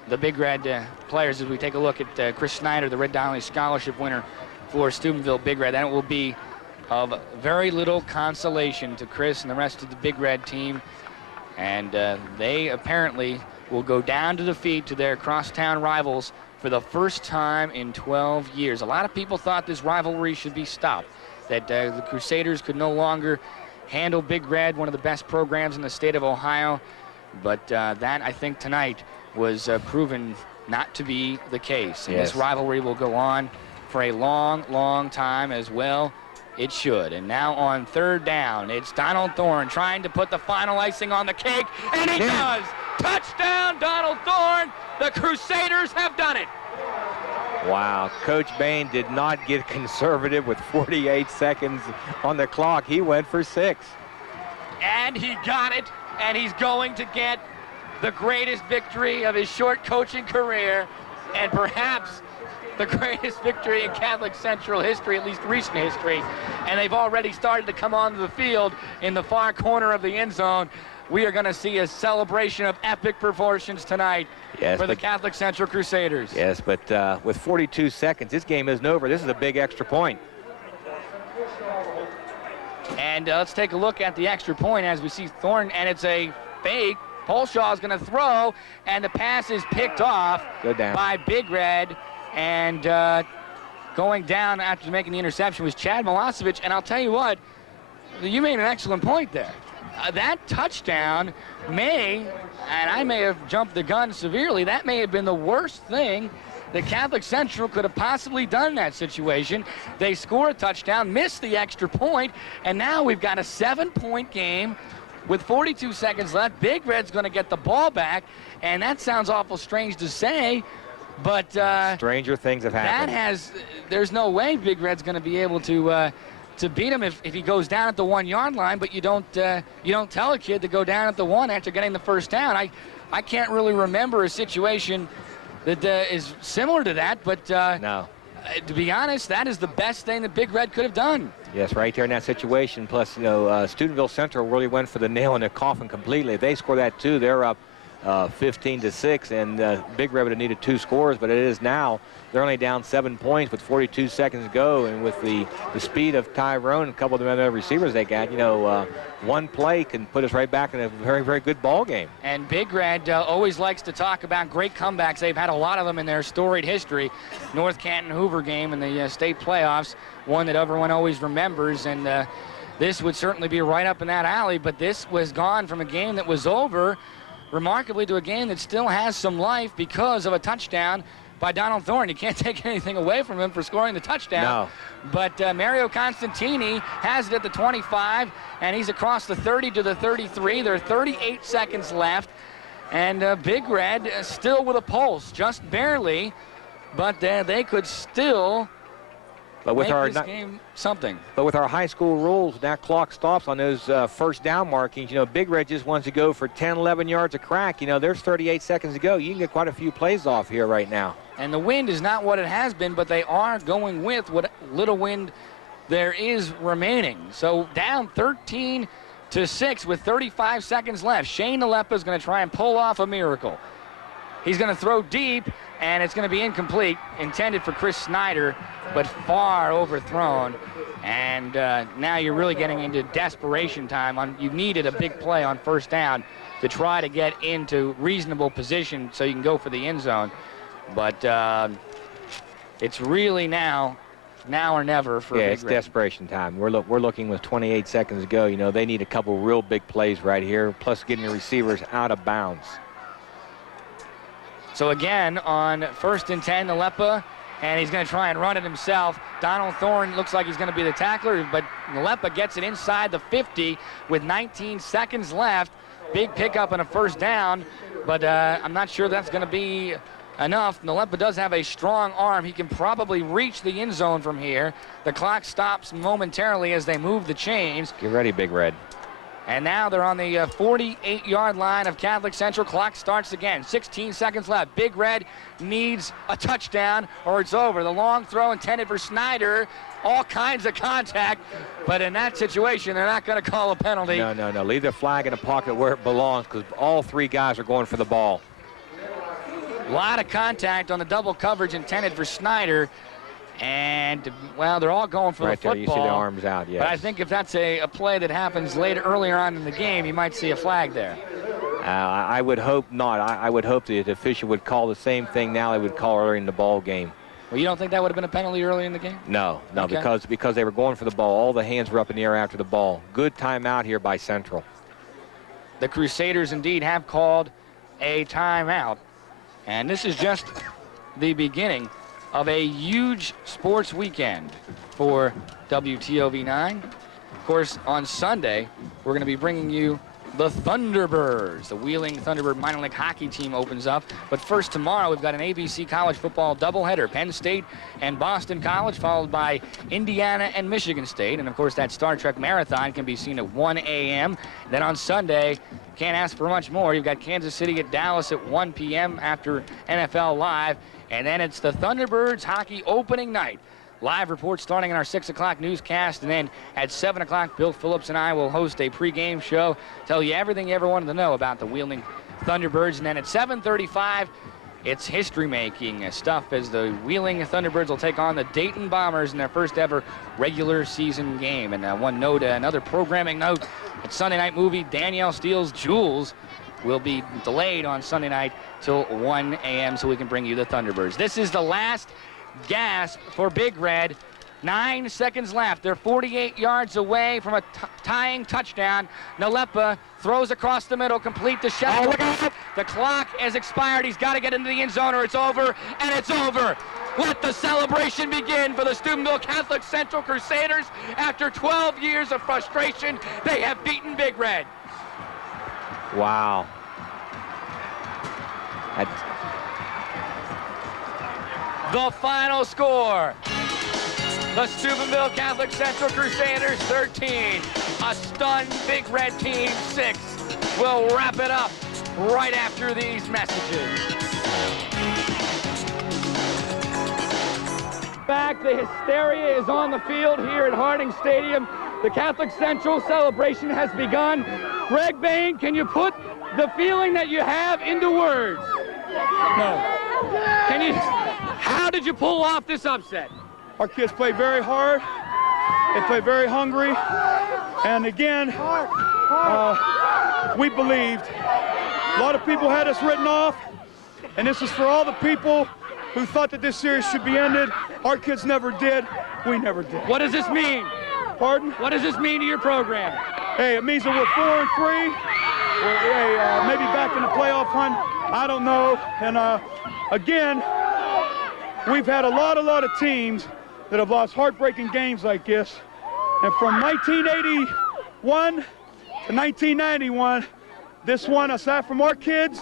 the Big Red players as we take a look at Chris Snyder, the Red Donnelly Scholarship winner for Steubenville Big Red. And it will be of very little consolation to Chris and the rest of the Big Red team. And they apparently will go down to defeat to their crosstown rivals for the first time in 12 years. A lot of people thought this rivalry should be stopped, that the Crusaders could no longer handle Big Red, one of the best programs in the state of Ohio. But that, I think, tonight was proven not to be the case. And yes, this rivalry will go on for a long, long time as well. It should. And now on 3rd down, it's Donald Thorne trying to put the final icing on the cake, and he does! Touchdown, Donald Thorne! The Crusaders have done it! Wow, Coach Bain did not get conservative with 48 seconds on the clock. He went for 6. And he got it, and he's going to get the greatest victory of his short coaching career, and perhaps the greatest victory in Catholic Central history, at least recent history. And they've already started to come onto the field in the far corner of the end zone. We are going to see a celebration of epic proportions tonight for the Catholic Central Crusaders. Yes, but with 42 seconds, this game isn't over. This is a big extra point. And let's take a look at the extra point as we see Thorne, and it's a fake. Polshaw is going to throw, and the pass is picked off by Big Red. And going down after making the interception was Chad Milosevic. And I'll tell you what, you made an excellent point there. That touchdown may, and I may have jumped the gun severely, that may have been the worst thing that Catholic Central could have possibly done in that situation. They score a touchdown, miss the extra point, and now we've got a 7-point game with 42 seconds left. Big Red's going to get the ball back, and that sounds awful strange to say, but stranger things have happened. There's no way Big Red's going to be able to beat him if he goes down at the 1-yard line, but you don't tell a kid to go down at the 1 after getting the first down. I can't really remember a situation that is similar to that, but no. To be honest, that is the best thing that Big Red could have done. Yes, right there in that situation. Plus, Steubenville Central really went for the nail in the coffin completely. If they score that too, they're up 15-6, and Big Red would have needed 2 scores, but it is now. They're only down 7 points with 42 seconds to go, and with the speed of Tyrone and a couple of the other receivers they got, one play can put us right back in a very, very good ball game. And Big Red always likes to talk about great comebacks. They've had a lot of them in their storied history. North Canton Hoover game in the state playoffs, one that everyone always remembers, and this would certainly be right up in that alley, but this was gone from a game that was over, remarkably, to a game that still has some life because of a touchdown by Donald Thorne. You can't take anything away from him for scoring the touchdown. No. But Mario Constantini has it at the 25, and he's across the 30 to the 33. There are 38 seconds left, and Big Red still with a pulse, just barely, but they could still make this game something. But with our high school rules, that clock stops on those first down markings. Big Red just wants to go for 10, 11 yards a crack. There's 38 seconds to go. You can get quite a few plays off here right now. And the wind is not what it has been, but they are going with what little wind there is remaining. So down 13-6 with 35 seconds left. Shane Nalepa is going to try and pull off a miracle. He's going to throw deep, and it's going to be incomplete, intended for Chris Snyder, but far overthrown. And now you're really getting into desperation time. You needed a big play on first down to try to get into reasonable position so you can go for the end zone. But it's really now or never for Big Red. It's desperation time. We're looking with 28 seconds to go. They need a couple real big plays right here, plus getting the receivers out of bounds. So again, on 1st and 10, Nalepa, and he's going to try and run it himself. Donald Thorne looks like he's going to be the tackler, but Nalepa gets it inside the 50 with 19 seconds left. Big pickup and a first down, but I'm not sure that's going to be enough. Nalepa does have a strong arm. He can probably reach the end zone from here. The clock stops momentarily as they move the chains. Get ready, Big Red. And now they're on the 48-yard line of Catholic Central. Clock starts again. 16 seconds left. Big Red needs a touchdown or it's over. The long throw intended for Snyder. All kinds of contact. But in that situation, they're not going to call a penalty. No. Leave the flag in the pocket where it belongs because all 3 guys are going for the ball. A lot of contact on the double coverage intended for Snyder. And, well, they're all going for the football. Right there, you see the arms out, yes. But I think if that's a play that happens earlier on in the game, you might see a flag there. I would hope not. I would hope the official would call the same thing now they would call earlier in the ball game. Well, you don't think that would have been a penalty early in the game? No, Okay. because they were going for the ball. All the hands were up in the air after the ball. Good timeout here by Central. The Crusaders indeed have called a timeout. And this is just the beginning of a huge sports weekend for WTOV 9. Of course, on Sunday, we're going to be bringing you the Thunderbirds. The Wheeling Thunderbird minor league hockey team opens up. But first, tomorrow, we've got an ABC college football doubleheader. Penn State and Boston College, followed by Indiana and Michigan State. And, of course, that Star Trek Marathon can be seen at 1 a.m. Then on Sunday, can't ask for much more. You've got Kansas City at Dallas at 1 p.m. after NFL Live. And then it's the Thunderbirds hockey opening night. Live report starting in our 6 o'clock newscast. And then at 7 o'clock, Bill Phillips and I will host a pregame show, tell you everything you ever wanted to know about the Wheeling Thunderbirds. And then at 7:35, it's history-making stuff as the Wheeling Thunderbirds will take on the Dayton Bombers in their first ever regular season game. And another programming note, at Sunday Night Movie, Danielle Steele's Jewels will be delayed on Sunday night till 1 a.m. so we can bring you the Thunderbirds. This is the last gasp for Big Red 9 seconds left. They're 48 yards away from a tying touchdown. Nalepa throws across the middle, complete to Sheffield. The clock has expired. He's got to get into the end zone or it's over, and it's over. Let the celebration begin for the Steubenville Catholic Central Crusaders. After 12 years of frustration, they have beaten Big Red. Wow. The final score. The Steubenville Catholic Central Crusaders 13. A stunned Big Red team 6. We'll wrap it up right after these messages. Back, the hysteria is on the field here at Harding Stadium. The Catholic Central celebration has begun. Greg Bain, can you put the feeling that you have into words? No. Can you? How did you pull off this upset? Our kids play very hard. They play very hungry. And again, we believed. A lot of people had us written off. And this is for all the people who thought that this series should be ended. Our kids never did. We never did. What does this mean? Pardon? What does this mean to your program? Hey, it means that we're 4-3. We're maybe back in the playoff hunt. I don't know. And again, we've had a lot of teams that have lost heartbreaking games like this. And from 1981 to 1991, this one, aside from our kids,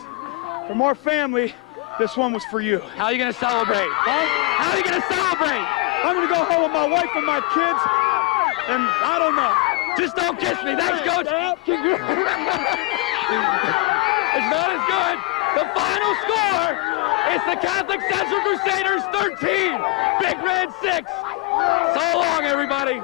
from our family, this one was for you. How are you going to celebrate? How are you going to celebrate? I'm going to go home with my wife and my kids, and I don't know. Just don't kiss me. Thanks, Coach. It's not as good. The final score is the Catholic Central Crusaders 13, Big Red 6. So long, everybody.